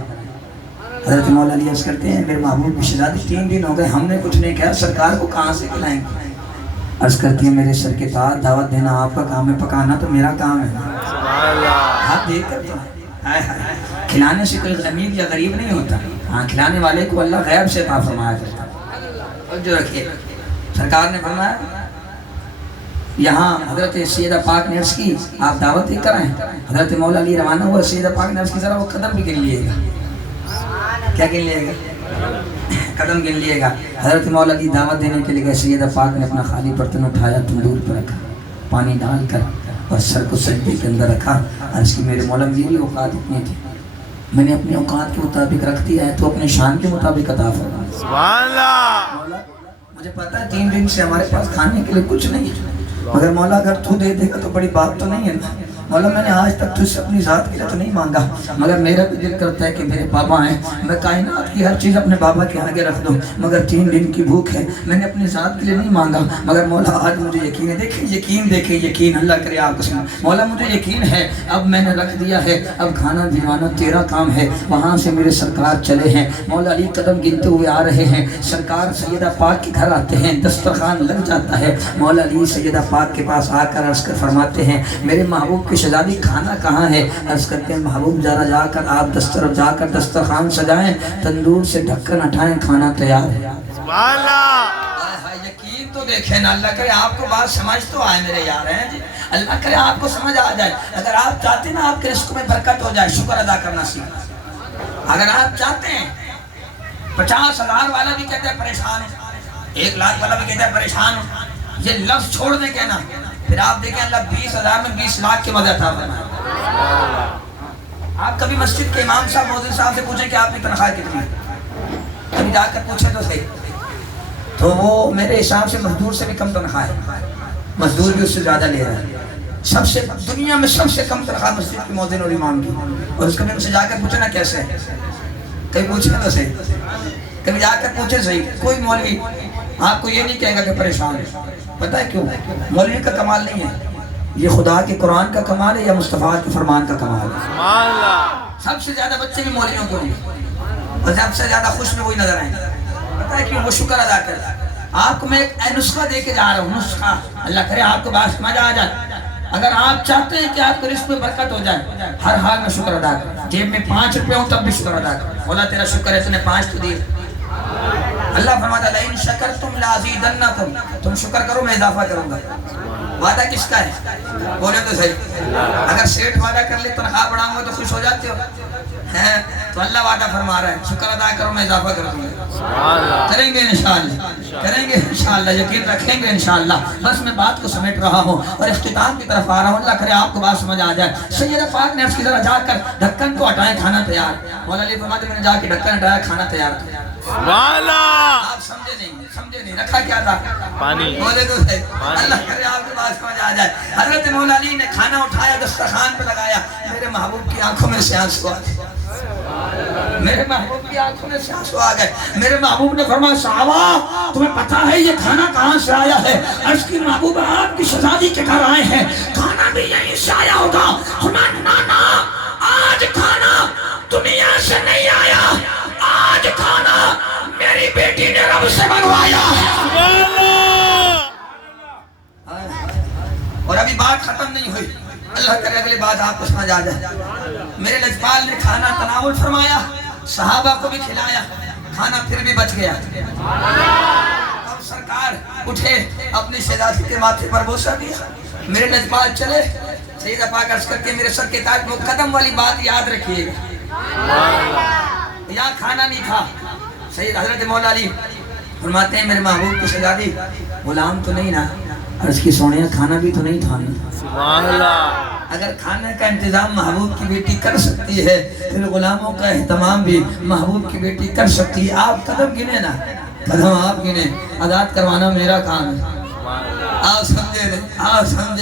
حضرت مولا علی عرض کرتے ہیں میرے محبوب کی شہزادی 3 دن ہو گئے ہم نے کچھ نہیں کہا، سرکار کو کہاں سے کھلائیں گے؟ عرض کرتی ہے میرے سر کے تاج دعوت دینا آپ کا کام ہے، پکانا تو میرا کام ہے. ہاتھ دے کر کھلانے سے کوئی غریب یا غریب نہیں ہوتا. ہاں کھلانے والے کو اللہ غیب سے عطا فرمایا کرتا. اور جو رکھیے سرکار نے فرمایا یہاں حضرت سیدہ پاک نے عرض کی آپ دعوت دے کر آئیں. حضرت مولا علی روانہ ہوا، سیدہ پاک نے عرض کی ذرا وہ قدم بھی گن لیے گا. کیا گن لیے گا؟ قدم گن لیے گا. حضرت مولا علی دعوت دینے کے لیے گئے. سیدہ پاک نے اپنا خالی برتن اٹھایا، تندور پر رکھا، پانی ڈال کر اور سر کو سجدے کے اندر رکھا. عرض کی میرے مولا میری اوقات اتنی تھی، میں نے اپنی اوقات کے مطابق رکھ دیا ہے، تو اپنے شان کے مطابق عطا فرما. سبحان اللہ. مولا مجھے پتا ہے 3 دن سے ہمارے پاس کھانے کے لیے کچھ نہیں، مگر مولا اگر تو دے دے گا تو بڑی بات تو نہیں ہے نا. مولا میں نے آج تک تجھ سے اپنی ذات کے لیے تو نہیں مانگا، مگر میرا بھی دل کرتا ہے کہ میرے بابا ہیں، میں کائنات کی ہر چیز اپنے بابا کے آگے رکھ دوں، مگر 3 دن کی بھوک ہے، میں نے اپنی ذات کے لیے نہیں مانگا، مگر مولا آج مجھے یقین ہے۔ دیکھیں یقین، اللہ کرے آپ کو سنا۔ مولا مجھے یقین ہے اب میں نے رکھ دیا ہے، اب کھانا بھجوانا تیرا کام ہے۔ وہاں سے میرے سرکار چلے ہیں، مولا علی قدم گنتے ہوئے آ رہے ہیں، سرکار سیدہ پاک کے گھر آتے ہیں، دسترخوان لگ جاتا ہے، مولا علی سیدہ پاک کے پاس آ کر عرض کر فرماتے ہیں میرے محبوب کی شہزادی کھانا کہاں ہے؟ عرض کرتے ہیں محبوب ذرا جا کر آپ دسترخوان سجائیں، تندور سے ڈھکن ہٹائیں، کھانا تیار ہے۔ سبحان اللہ۔ یقین تو دیکھیں نا، اللہ کرے آپ کو بات سمجھ تو آئے میرے یار ہیں جی، اللہ کرے آپ کو سمجھ آ جائے۔ اگر آپ چاہتے ہیں نا آپ کے رزق میں برکت ہو جائے، شکر ادا کرنا سیکھیں۔ اگر آپ چاہتے ہیں 50,000 والا بھی کہتا ہے پریشان ہے، 1 لاکھ والا بھی کہتا ہے پریشان ہوں، یہ لفظ چھوڑ دیں کہنا، پھر آپ دیکھیں اللہ 20,000 میں 20 لاکھ کی مدد عطا فرمائے۔ آپ کبھی مسجد کے امام صاحب مؤذن صاحب سے پوچھیں کہ آپ کی تنخواہ کتنی ہے، کبھی جا کر پوچھیں تو صحیح، تو وہ میرے حساب سے مزدور سے بھی کم تنخواہ ہے، مزدور بھی اس سے زیادہ لے رہا ہے۔ دنیا میں سب سے کم تنخواہ مسجد کے مؤذن اور امام کی، اور اس کبھی ان سے جا کر پوچھیں نا کیسے ہے، کبھی پوچھیں تو صحیح، کبھی جا کر پوچھیں صحیح۔ کوئی مولوی آپ کو یہ نہیں کہے گا کہ پریشان ہے، پتہ ہے کیوں؟ مولوی کا کمال نہیں ہے، یہ خدا کے قرآن کا کمال ہے یا مصطفیٰ کے فرمان کا کمال ہے۔ سبحان اللہ۔ سب سے زیادہ بچے بھی مولویوں کے ہوں گے، اور سب سے زیادہ خوش میں وہی نظر آئیں گے، پتہ ہے کیوں؟ وہ شکر ادا کرتا ہے۔ آپ کو میں ایک نسخہ دے کے جا رہا ہوں، نسخہ، اللہ کرے آپ کو بات سمجھ آ جائے۔ اگر آپ چاہتے ہیں کہ آپ کے رزق میں برکت ہو جائے، ہر حال میں شکر ادا کریں، جیب میں 5 روپے ہوں تب بھی شکر ادا کریں، مولا تیرا شکر ہے تو نے 5 تو دیے۔ اللہ فرماتا ہے لئن شکرتم لازیدنکم، تم شکر کرو میں اضافہ کروں گا۔ وعدہ کس کا ہے؟ بولے تو صحیح۔ اگر سیٹھ وعدہ کر لے تنخواہ بڑھاؤں گا تو خوش ہو جاتے ہو، تو اللہ وعدہ فرما رہا ہے شکر ادا کرو میں اضافہ کروں گا۔ کریں گے انشاءاللہ، یقین رکھیں گے انشاءاللہ۔ بس میں بات کو سمیٹ رہا ہوں اور اختتام کی طرف آ رہا ہوں، اللہ کرے آپ کو بات سمجھ آ جائے۔ سیدہ پاک نے عرض کی ذرا جا کر ڈھکن کو ہٹائیں، کھانا تیار۔ مولا علی فرماتے میں نے جا کے ڈھکن ہٹایا، کھانا تیار تھا۔ آپ سمجھے نہیں، رکھا کیا تھا؟ پانی۔ بولے تو صحیح، اللہ کرے آپ کی بات سمجھ آ جائے۔ حضرت مولا علی نے کھانا اٹھایا، دسترخوان پہ لگایا، میرے محبوب کی آنکھوں میں سے آنسو آ گئے، میرے محبوب کی آنکھوں میں سے آنسو آ گئے۔ میرے محبوب نے فرمایا صحابہ تمہیں پتا ہے یہ کھانا کہاں سے آیا ہے؟ عرض کی محبوب آپ کی شہزادی کے گھر آئے ہیں، کھانا بھی یہیں سے آیا ہوگا۔ فرمایا نانا آج کھانا دنیا سے نہیں آیا، آج کھانا میری بیٹی نے رب سے منگوایا ہے۔ اور ابھی بات ختم نہیں ہوئی، اللہ کرے اگلی بات آپ کو سمجھ آ جائے۔ میرے لجپال نے کھانا تناول فرمایا، صحابہ کو بھی کھلایا، کھانا پھر بھی بچ گیا۔ اب سرکار اٹھے، اپنی شہزادی کے ماتھے پر بوسہ دیا، میرے لجپال چلے، سیدہ پاک عرض کر کے میرے سر کے تاج میں قدم والی بات یاد رکھیے گا، یہاں کھانا نہیں تھا۔ سید حضرت مولا علی فرماتے ہیں میرے محبوب کی شہزادی غلام تو نہیں نا؟ عرض کی سونیا کھانا بھی تو نہیں تھا نا؟ سبحان اللہ۔ اگر کھانے کا انتظام محبوب کی بیٹی کر سکتی ہے پھر غلاموں کا اہتمام بھی محبوب کی بیٹی کر سکتی ہے۔ آپ قدم گنے نا، قدم آپ گنے، عادات کروانا میرا کام ہے۔ آپ سمجھے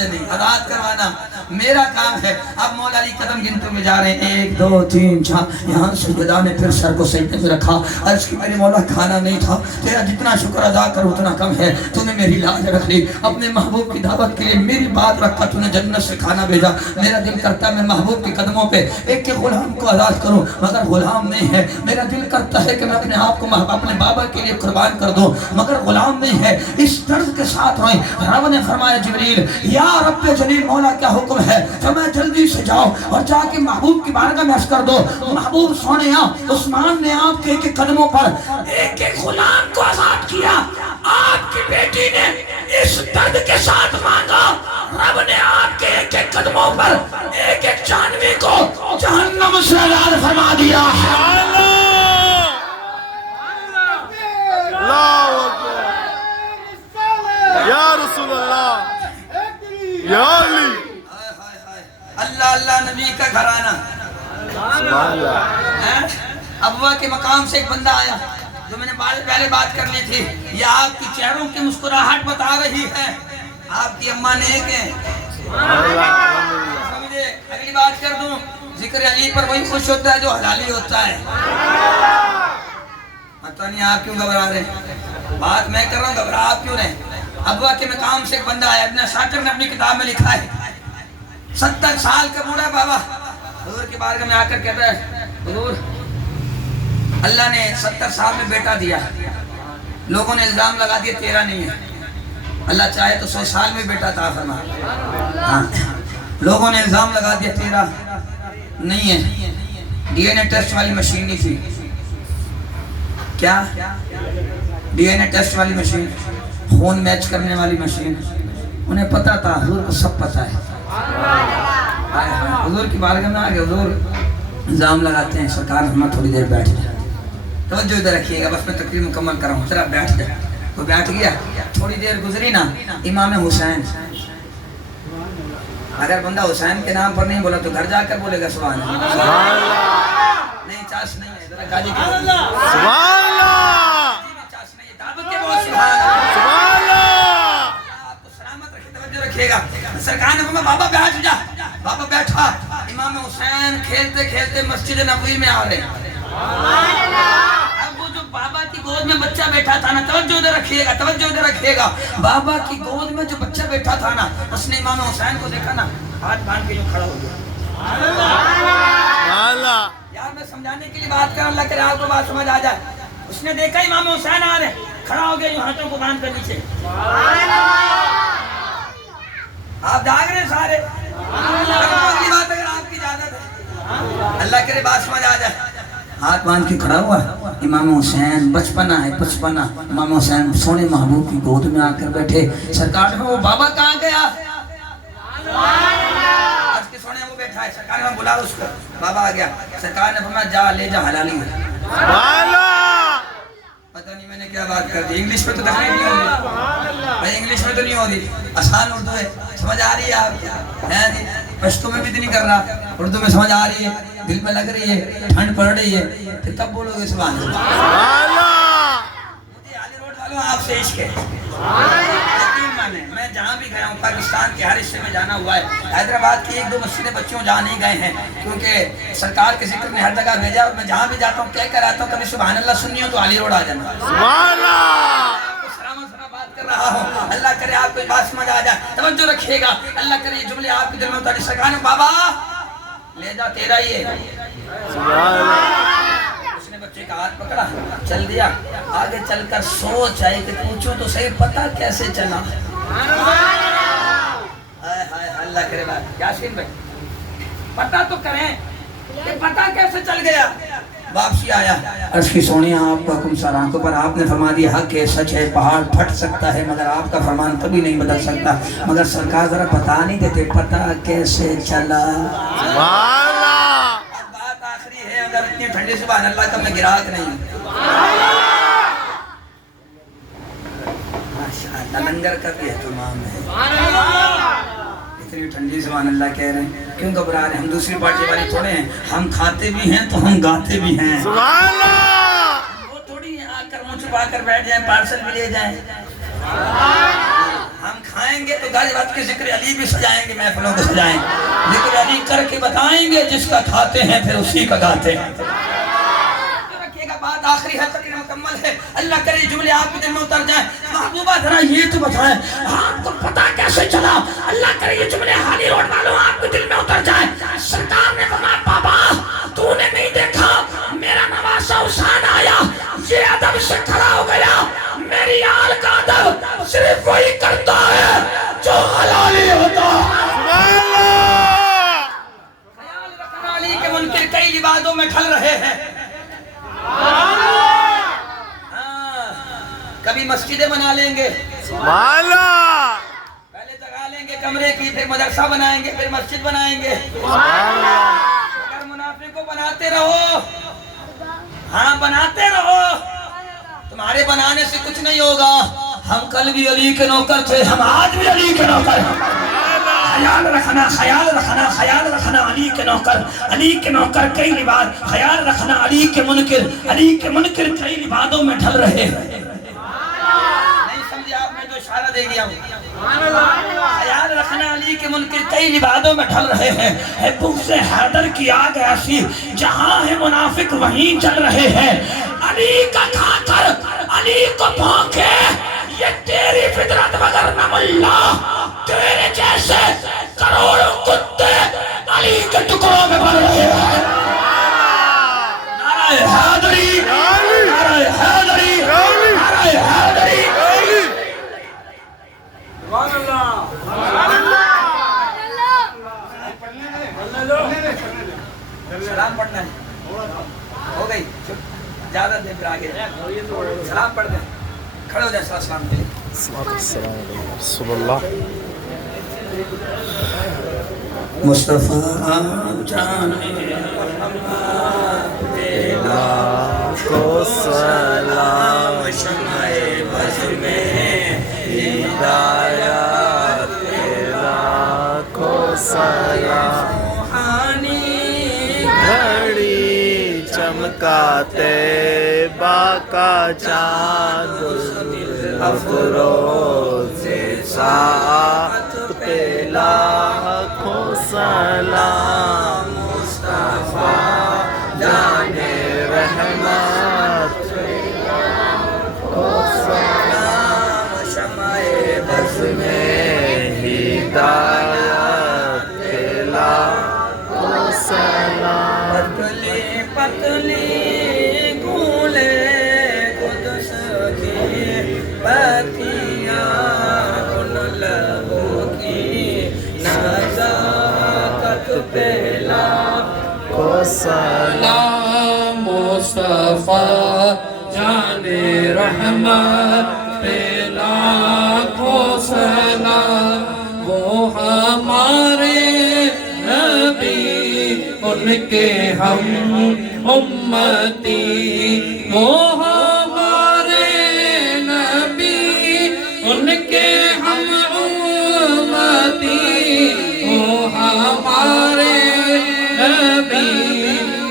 نہیں، عادات کروانا میرا کام ہے۔ اب مولا علی قدم گنتے میں جا رہے ہیں، 1 2 3 4، یہاں سجدہ نے پھر سر کو سجدے میں رکھا، عرض کی میرے مولا کھانا نہیں تھا، تیرا جتنا شکر ادا کرو اتنا کم ہے، تو نے میری لاج رکھ لی، اپنے محبوب کی دعوت کے لیے میری بات رکھا، تو نے جنت سے کھانا بھیجا۔ میرا دل کرتا ہے میں محبوب کے قدموں پہ ایک غلام کو آزاد کروں، مگر غلام نہیں ہے۔ میرا دل کرتا ہے کہ میں اپنے آپ کو اپنے بابا کے لیے قربان کر دوں، مگر غلام نہیں ہے۔ اس طرز کے ساتھ روئیں۔ رب نے فرمایا جبریل یا رب جلیل مولا کیا حکم ہے؟ فرمایا جلدی سے جاؤ اور جا کے محبوب کی بارگاہ میں عرض کر دو محبوب سونیا عثمان نے آپ کے ایک قدموں پر ایک غلام کو آزاد کیا، آپ کی بیٹی نے اس درد کے ساتھ مانگا، رب نے آپ کے ایک قدموں پر ایک جانوی کو جہنم سے آزاد فرما دیا ہے۔ اللہ اکبر، یا رسول اللہ، یا علی، اللہ اللہ نبی کا گھرانہ۔ سبحان اللہ۔ ابوا کے مقام سے ایک بندہ آیا جو میں نے پہلے بات کر لی تھی، یہ آپ کی چہروں کی مسکراہٹ بتا رہی ہے آپ کی اماں نیک ہیں، سمجھے؟ اگلی بات کر دوں، ذکر علی پر وہی خوش ہوتا ہے جو حلالی ہوتا ہے. پتہ نہیں آپ کیوں گھبرا رہے ہیں، بات میں کر رہا ہوں، گھبرا آپ کیوں رہے ہیں. ابوا کے مقام سے ایک بندہ آیا، ابن شاکر نے اپنی کتاب میں لکھا ہے، 70 سال کا بوڑھا بابا حضور کی بارگاہ میں آ کر کہتا ہے، حضور اللہ نے 70 سال میں بیٹا دیا، لوگوں نے الزام لگا دیا 13 نہیں ہے، اللہ چاہے تو 100 سال میں بیٹا عطا فرما. ہاں لوگوں نے الزام لگا دیا 13 نہیں ہے. ڈی این اے ٹیسٹ والی مشین نہیں تھی. کیا؟ ڈی این اے ٹیسٹ والی مشین، خون میچ کرنے والی مشین. انہیں پتا تھا، حضور کو سب پتا ہے. حضور کی بارگاہ میں آگے حضور الزام لگاتے ہیں، سرکار ہمیں تھوڑی دیر بیٹھ جائے، توجہ ادھر رکھیے گا، بس میں تقریر مکمل کر رہا ہوں، ذرا بیٹھ جائے. وہ بیٹھ گیا، تھوڑی دیر گزری نا، امام حسین. اگر بندہ حسین کے نام پر نہیں بولا تو گھر جا کر بولے گا سبحان اللہ. نہیں چاس نہیں ہے، ذرا گالی کی سبحان اللہ، چاس نہیں ہے، دعوت کے بہت سبحان اللہ. سبحان اللہ. آپ کو سلامت رکھے، توجہ رکھیے گا. سرکار نے فرمایا بابا بیٹھ جا. بابا بیٹھا. امام حسین کھیلتے کھیلتے مسجد نبوی میں آ رہے ہیں. اب وہ جو بابا کی گود میں بچہ بیٹھا تھا نا، توجہ ادھر رکھیے گا، توجہ ادھر رکھیے گا. بابا کی گود میں جو بچہ بیٹھا تھا نا، اس نے امام حسین کو دیکھا نا، ہاتھ باندھ کے جو کھڑا ہو گیا. سبحان اللہ. یار میں سمجھانے کے لیے بات کر رہا ہوں، اللہ کرے آپ کو بات سمجھ آ جائے. اس نے دیکھا امام حسین آ رہے، کھڑا ہو گیا، یوں ہاتھوں کو باندھ کر نیچے. آپ جاگ رہے سارے، اگلی بات اگر آپ کی اجازت ہے، اللہ کرے بات سمجھ آ جائے. ہاتھ باندھ کے کھڑا ہوا امام حسین. بچپنا ہے، بچپنا. امام حسین سونے محبوب کی گود میں آ کر بیٹھے. سرکار میں وہ بابا کہاں گیا؟ آج کے سونے وہ بیٹھا ہے. سرکار نے بلا اس کو، بابا آ گیا. سرکار نے فرمایا جا لے جا، حلالی ہے. سبحان اللہ. پتہ نہیں میں نے کیا بات کر دی. انگلش میں تو تکلیف نہیں ہوگی بھائی، انگلش میں تو نہیں ہوگی، آسان اردو ہے، سمجھ آ رہی ہے آپ کی. پشتو میں بھی تو نہیں کر رہا، اردو میں سمجھ آ رہی ہے، دل میں لگ رہی ہے، ٹھنڈ پڑ رہی ہے، پھر تب بولو گے سبحان اللہ. سبحان اللہ. مجھے علی روڈ والوں آپ سے عشق ہے. یقین مانے میں جہاں بھی گیا ہوں، پاکستان کے ہر حصے میں جانا ہوا ہے. حیدرآباد کی 1-2 مسجدیں بچوں جہاں نہیں گئے ہیں، کیونکہ سرکار کے ذکر نے ہر جگہ بھیجا. اور میں جہاں بھی جاتا ہوں کہہ کر آتا ہوں کبھی سبحان اللہ سننی ہو تو علی روڈ آ جانا. سبحان اللہ. بات کر رہا ہوں، اللہ کرے آپ کو بات سمجھ آ جائے، توجہ رکھیے گا. اللہ کرے یہ جملے آپ کے دل میں اتاری. سرکار نے بابا لے جا، تیرا ہی ہے. سبحان اللہ. اس نے بچے کا ہاتھ پکڑا، چل دیا. آگے چل کر سوچ آئی کہ پوچھوں تو صحیح پتہ کیسے چلا. اللہ کرے بات. یاسین بھائی پتہ تو کریں کہ پتہ کیسے چل گیا. واپسی آیا، عرش کی سونی آپ کو حکم سر آنکھوں پر. آپ نے فرما دیا حق ہے، سچ ہے، پہاڑ پھٹ سکتا ہے مگر آپ کا فرمان کبھی نہیں بدل سکتا. مگر سرکار ذرا بتا نہیں دیتے پتہ کیسے چلا. سبحان اللہ. اب بات آخری ہے، اگر اتنی ٹھنڈی سبحان اللہ کا میں گراہک نہیں. ماشاءاللہ لنگر کا بھی اہتمام ہے. اتنی ٹھنڈی سبحان اللہ کہہ رہے ہیں، کیوں گھبرا رہے ہیں؟ ہم دوسری پارٹی والے تھوڑے ہیں، ہم کھاتے بھی ہیں تو ہم گاتے بھی ہیں. سبحان اللہ. وہ تھوڑی آ کر منہ چھپا کر بیٹھ جائیں، پارسل بھی لے جائیں. ہم کھائیں گے تو غالب بات کے ذکر علی بھی سجائیں گے، محفلوں کو سجائیں. ذکر علی کر کے بتائیں گے، جس کا کھاتے ہیں پھر اسی کا گاتے ہیں. بات آخری ہے، تقریر مکمل ہے. اللہ کرے یہ جملے آپ کے دل میں اتر جائیں. محبوبہ ذرا یہ تو بتائیں آپ کو پتہ کیسے چلا. اللہ کرے یہ جملے حالی روڈ والوں آپ کے دل میں اتر جائیں. سرکار نے فرمایا بابا تو نے نہیں دیکھا میرا نواسا حسین آیا، یہ ادب سے کھڑا ہو گیا. میری آل کا ادب صرف وہی کرتا ہے جو حلالی ہوتا. سبحان اللہ. خیال رکھنا علی کے منکر کئی لبادوں میں ڈھل رہے ہیں. کبھی مسجدیں بنا لیں گے، سبحان اللہ. پہلے جگہ لیں گے کمرے کی، پھر مدرسہ بنائیں گے، پھر مسجد بنائیں گے. سبحان اللہ. اگر منافق کو بناتے رہو، ہاں بناتے رہو، تمہارے بنانے سے کچھ نہیں ہوگا. ہم کل بھی علی کے نوکر تھے، ہم آج بھی علی کے نوکر ہیں. خیال رکھنا، خیال رکھنا، خیال رکھنا علی کے نوکر. علی کے نوکر کئی لباد، خیال رکھنا علی کے منکر. علی کے منکر کئی لبادوں میں ڈھل رہے ہیں. نہیں سمجھے آپ؟ میں جو اشارہ دے گیا ہوں یاد رکھنا علی کے منکر کئی عبادوں میں ڈھل رہے ہیں. ہے بغض حیدر کی آگ ایسی جہاں ہے منافق وہیں چل رہے ہیں. علی کا کھا کر علی کو بھونکے یہ تیری فطرت مگر نہ ملا. تیرے جیسے کروڑوں کتے علی کے ٹکڑوں میں بھر رہے ہیں. نعرہ حیدری، نعرہ حیدری، نعرہ حیدری. سلام پڑھنا ہے. ہو گئی زیادہ دیر پر آگے سلام پڑھ دیں. کھڑے ہو جائیں سلام کے لیے. رسول اللہ مصطفیٰ جانے کو سلام شمع بز میں ہدایت تیرا کو سلام. گھڑی چمکاتے باقا چاند افروز ساعت پہ لاکھوں سلام. مصطفیٰ جانے رحمت کو سلام. شمع بز میں ہدایت تیرا کو سلام. پتلی پتلی گولے قدس کی بتیاں ان لبوں کی نزاکت پہ لاکھوں سلام. مصطفیٰ جانے رحمت پہ لاکھوں سلام. وہ ہمارے نبی ان کے ہم امتی. وہ ہمارے نبی ان کے ہم امتی. وہ ہمارے نبی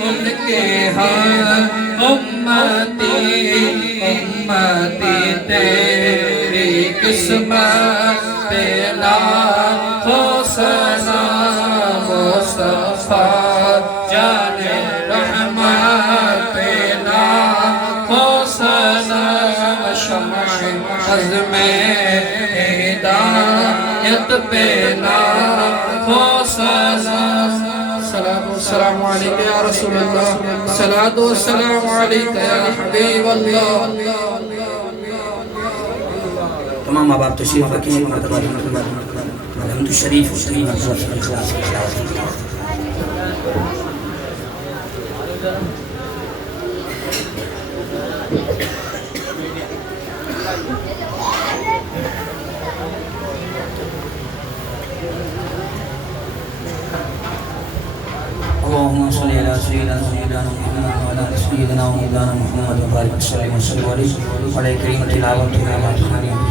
ان کے ہم امتی. امتی تیری قسمت پہ لاکھوں سلام. مصطفیٰ جانے رحمت پہ لاکھوں سلام. شمع عزم ہدایت پہ لاکھوں سلام. السلام علیکم یا رسول اللہ. صلاۃ و السلام علیکم یا حبیب اللہ. تمام ماں باپ تشریف رکھیں. مرتبہ الحمد شریف حسین اللهم صل على سيدنا محمد وعلى ال سيدنا ومولانا محمد وبارك وسلم علیہ علیہ کریم. تلاوت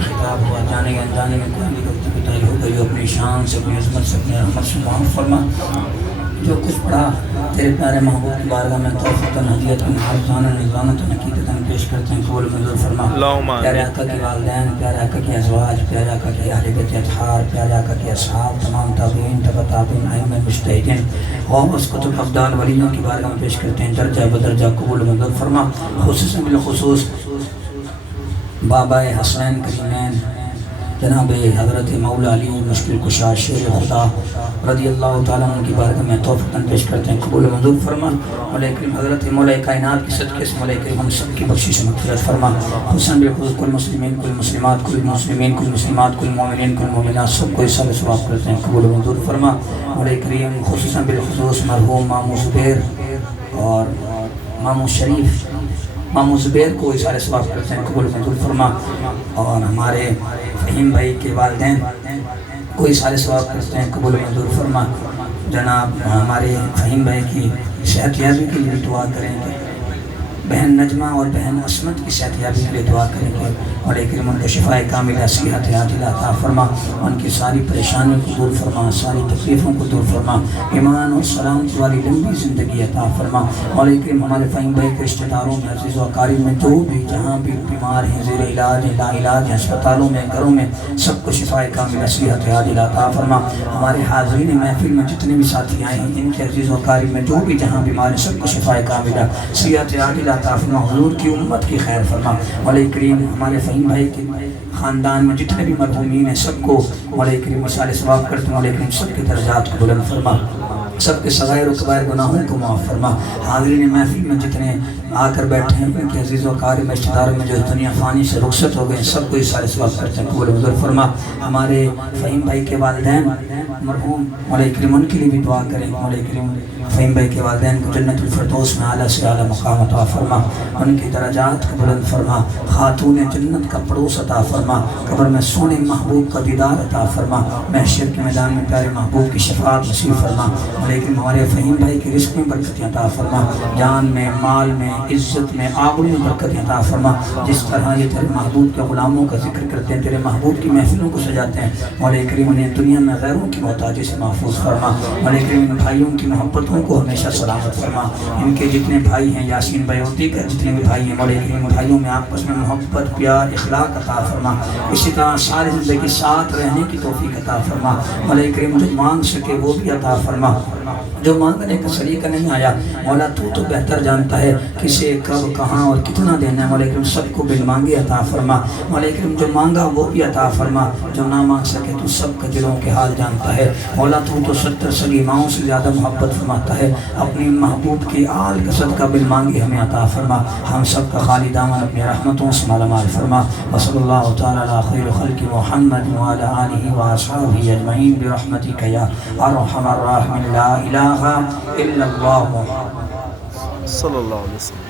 کتاب ہوا جانے انجانے میں کوئی غلطی کوتاہی ہو گئی اپنی شان سے اپنی عظمت سے اپنے رحمت سے معاف فرما. جو کچھ پڑھا تیرے پیارے محبوب کی بارگاہ میں توفیقاً ہدیتاً حافظاناً نظامتاً عقیدتاً پیش کرتے ہیں. قبول منظور فرما. پیارے آقا کے والدین، پیارے آقا کے ازواج، پیارے آقا کے اہل بیت اطہار، پیارے آقا کے اصحاب، تمام تابعین، تبع تابعین، ائمہ مجتہدین اور اس کتب افضال ولیوں کی بارگاہ میں پیش کرتے ہیں. درجہ بدرجہ قبول منظور فرما. خصوصاً بالخصوص بابا حسنین کریمین جناب حضرت مولا علی مشکل کشا شیر خدا رضی اللہ تعالیٰ عنہ کی بارگاہ میں توفیقاً پیش کرتے ہیں. قبول منظور فرما. مولا کریم حضرت مولا کائنات کی صدقے سے مولا کریم ہم سب کی بخشش مغفرت فرما. حسن بالخصوص کل مسلمین، کل مسلمات، کل مسلمین، کل مسلمات، کل مومنین، کل مومنات سب کو اس سال ثواب کرتے ہیں. قبول منظور فرما. مولا کریم خصوصاً بالخصوص مرحوم مامو زبیر اور مامو شریف مامو زبیر کو اشارے ثواب کرتے ہیں. قبول منظور فرما. اور ہمارے فہیم بھائی کے والدین کو اشارے ثواب کرتے ہیں. قبول منظور فرما. جناب ہمارے فہیم بھائی کی صحت یابی کے لیے دعا کریں گے. بہن نجمہ اور بہن عصمت کی صحتیابی کے لیے دعا کریں گے۔ مولا کریم ان کو شفاء کاملہ صحت عاجلہ عطا فرما، ان کی ساری پریشانیوں کو دور فرما، ساری تکلیفوں کو دور فرما، ایمان اور سلامت والی لمبی زندگی عطا فرما۔ مولا کریم ہمارے فہیم بھائی کے رشتہ داروں میں، عزیز و اقارب میں، جو بھی جہاں بھی بیمار ہیں، زیر علاج ہیں، لا علاج ہیں، اسپتالوں میں، گھروں میں، سب کو شفاء کاملہ صحت عاجلہ عطا فرما۔ ہمارے حاضرین محفل میں جتنے بھی ساتھی آئے ہیں، ان کے عزیز و اقارب میں جو بھی جہاں بیمار ہیں، سب کو شفاء کاملہ صحت عاجلہ عطا فرما۔ حضور کی امت کی خیر فرما۔ مولا کریم ہمارے فہیم بھائی کے خاندان میں جتنے بھی مرحومین ہیں، سب کو مولا کریم وصال ثواب کرتے ہیں۔ مولا کریم سب کے درجات کو بلند فرما، سب کے صغائر و کبائر گناہوں کو معاف فرما۔ حاضرین محفل میں جتنے آ کر بیٹھے ہیں، ان کے عزیز و اقارب رشتہ داروں میں جو دنیا فانی سے رخصت ہو گئے ہیں، سب کو وصال ثواب کرتے ہیں، قبول منظور فرما۔ ہمارے فہیم بھائی کے والدین مرحوم، مولا کریم ان کے لیے بھی دعا کریں۔ مولا کریم فہیم بھائی کے والدین کو جنت الفردوس میں اعلیٰ سے اعلیٰ مقام عطا فرما، ان کی درجات کو بلند فرما، خاتون جنت کا پڑوس عطا فرما، قبر میں سونے محبوب کا دیدار عطا فرما، محشر کے میدان میں پیارے محبوب کی شفاعت نصیب فرما۔ لیکن ہمارے فہیم بھائی کے رزق میں برکتیں عطا فرما، جان میں، مال میں، عزت میں، آبرو میں برکتیں عطا فرما۔ جس طرح یہ تیرے محبوب کے غلاموں کا ذکر کرتے ہیں، تیرے محبوب کی محفلوں کو سجاتے ہیں، مولا کریم انہیں دنیا میں غیروں کی محتاجی سے محفوظ فرما۔ مولا کریم ان بھائیوں کی محبتوں کو ہمیشہ سلامت فرما۔ ان کے جتنے بھائی ہیں، یاسین بھائی اور دیگر جتنے بھی بھائی ہیں، مولا کریم بھائیوں میں آپس میں محبت، پیار، اخلاق عطا فرما۔ اسی طرح ساری زندگی ساتھ رہنے کی توفیق عطا فرما۔ مولا کریم جو مانگ سکے وہ بھی عطا فرما، جو مانگنے کا سلیقہ نہیں آیا، مولا تو بہتر جانتا ہے کسے کب کہاں اور کتنا دینا ہے۔ مولا کریم سب کو بن مانگے عطا فرما۔ مولا کریم جو مانگا وہ بھی عطا فرما، جو نہ مانگ سکے تو سب کا دلوں کے حال جانتا ہے۔ مولا تو 70 سگی ماؤں سے زیادہ محبت فرماتا ہے، اپنی محبوب کی آل کا صدقہ بن مانگے ہمیں عطا فرما۔ ہم سب کا خالی دامن اپنی رحمتوں سے مالا مال فرما۔ وصلی اللہ تعالی علی خیر خلق محمد وعلی آلہ واصحابہ اجمعین برحمتک یا ارحم الراحمین۔ لا الہ الا اللہ صلی اللہ علیہ وسلم۔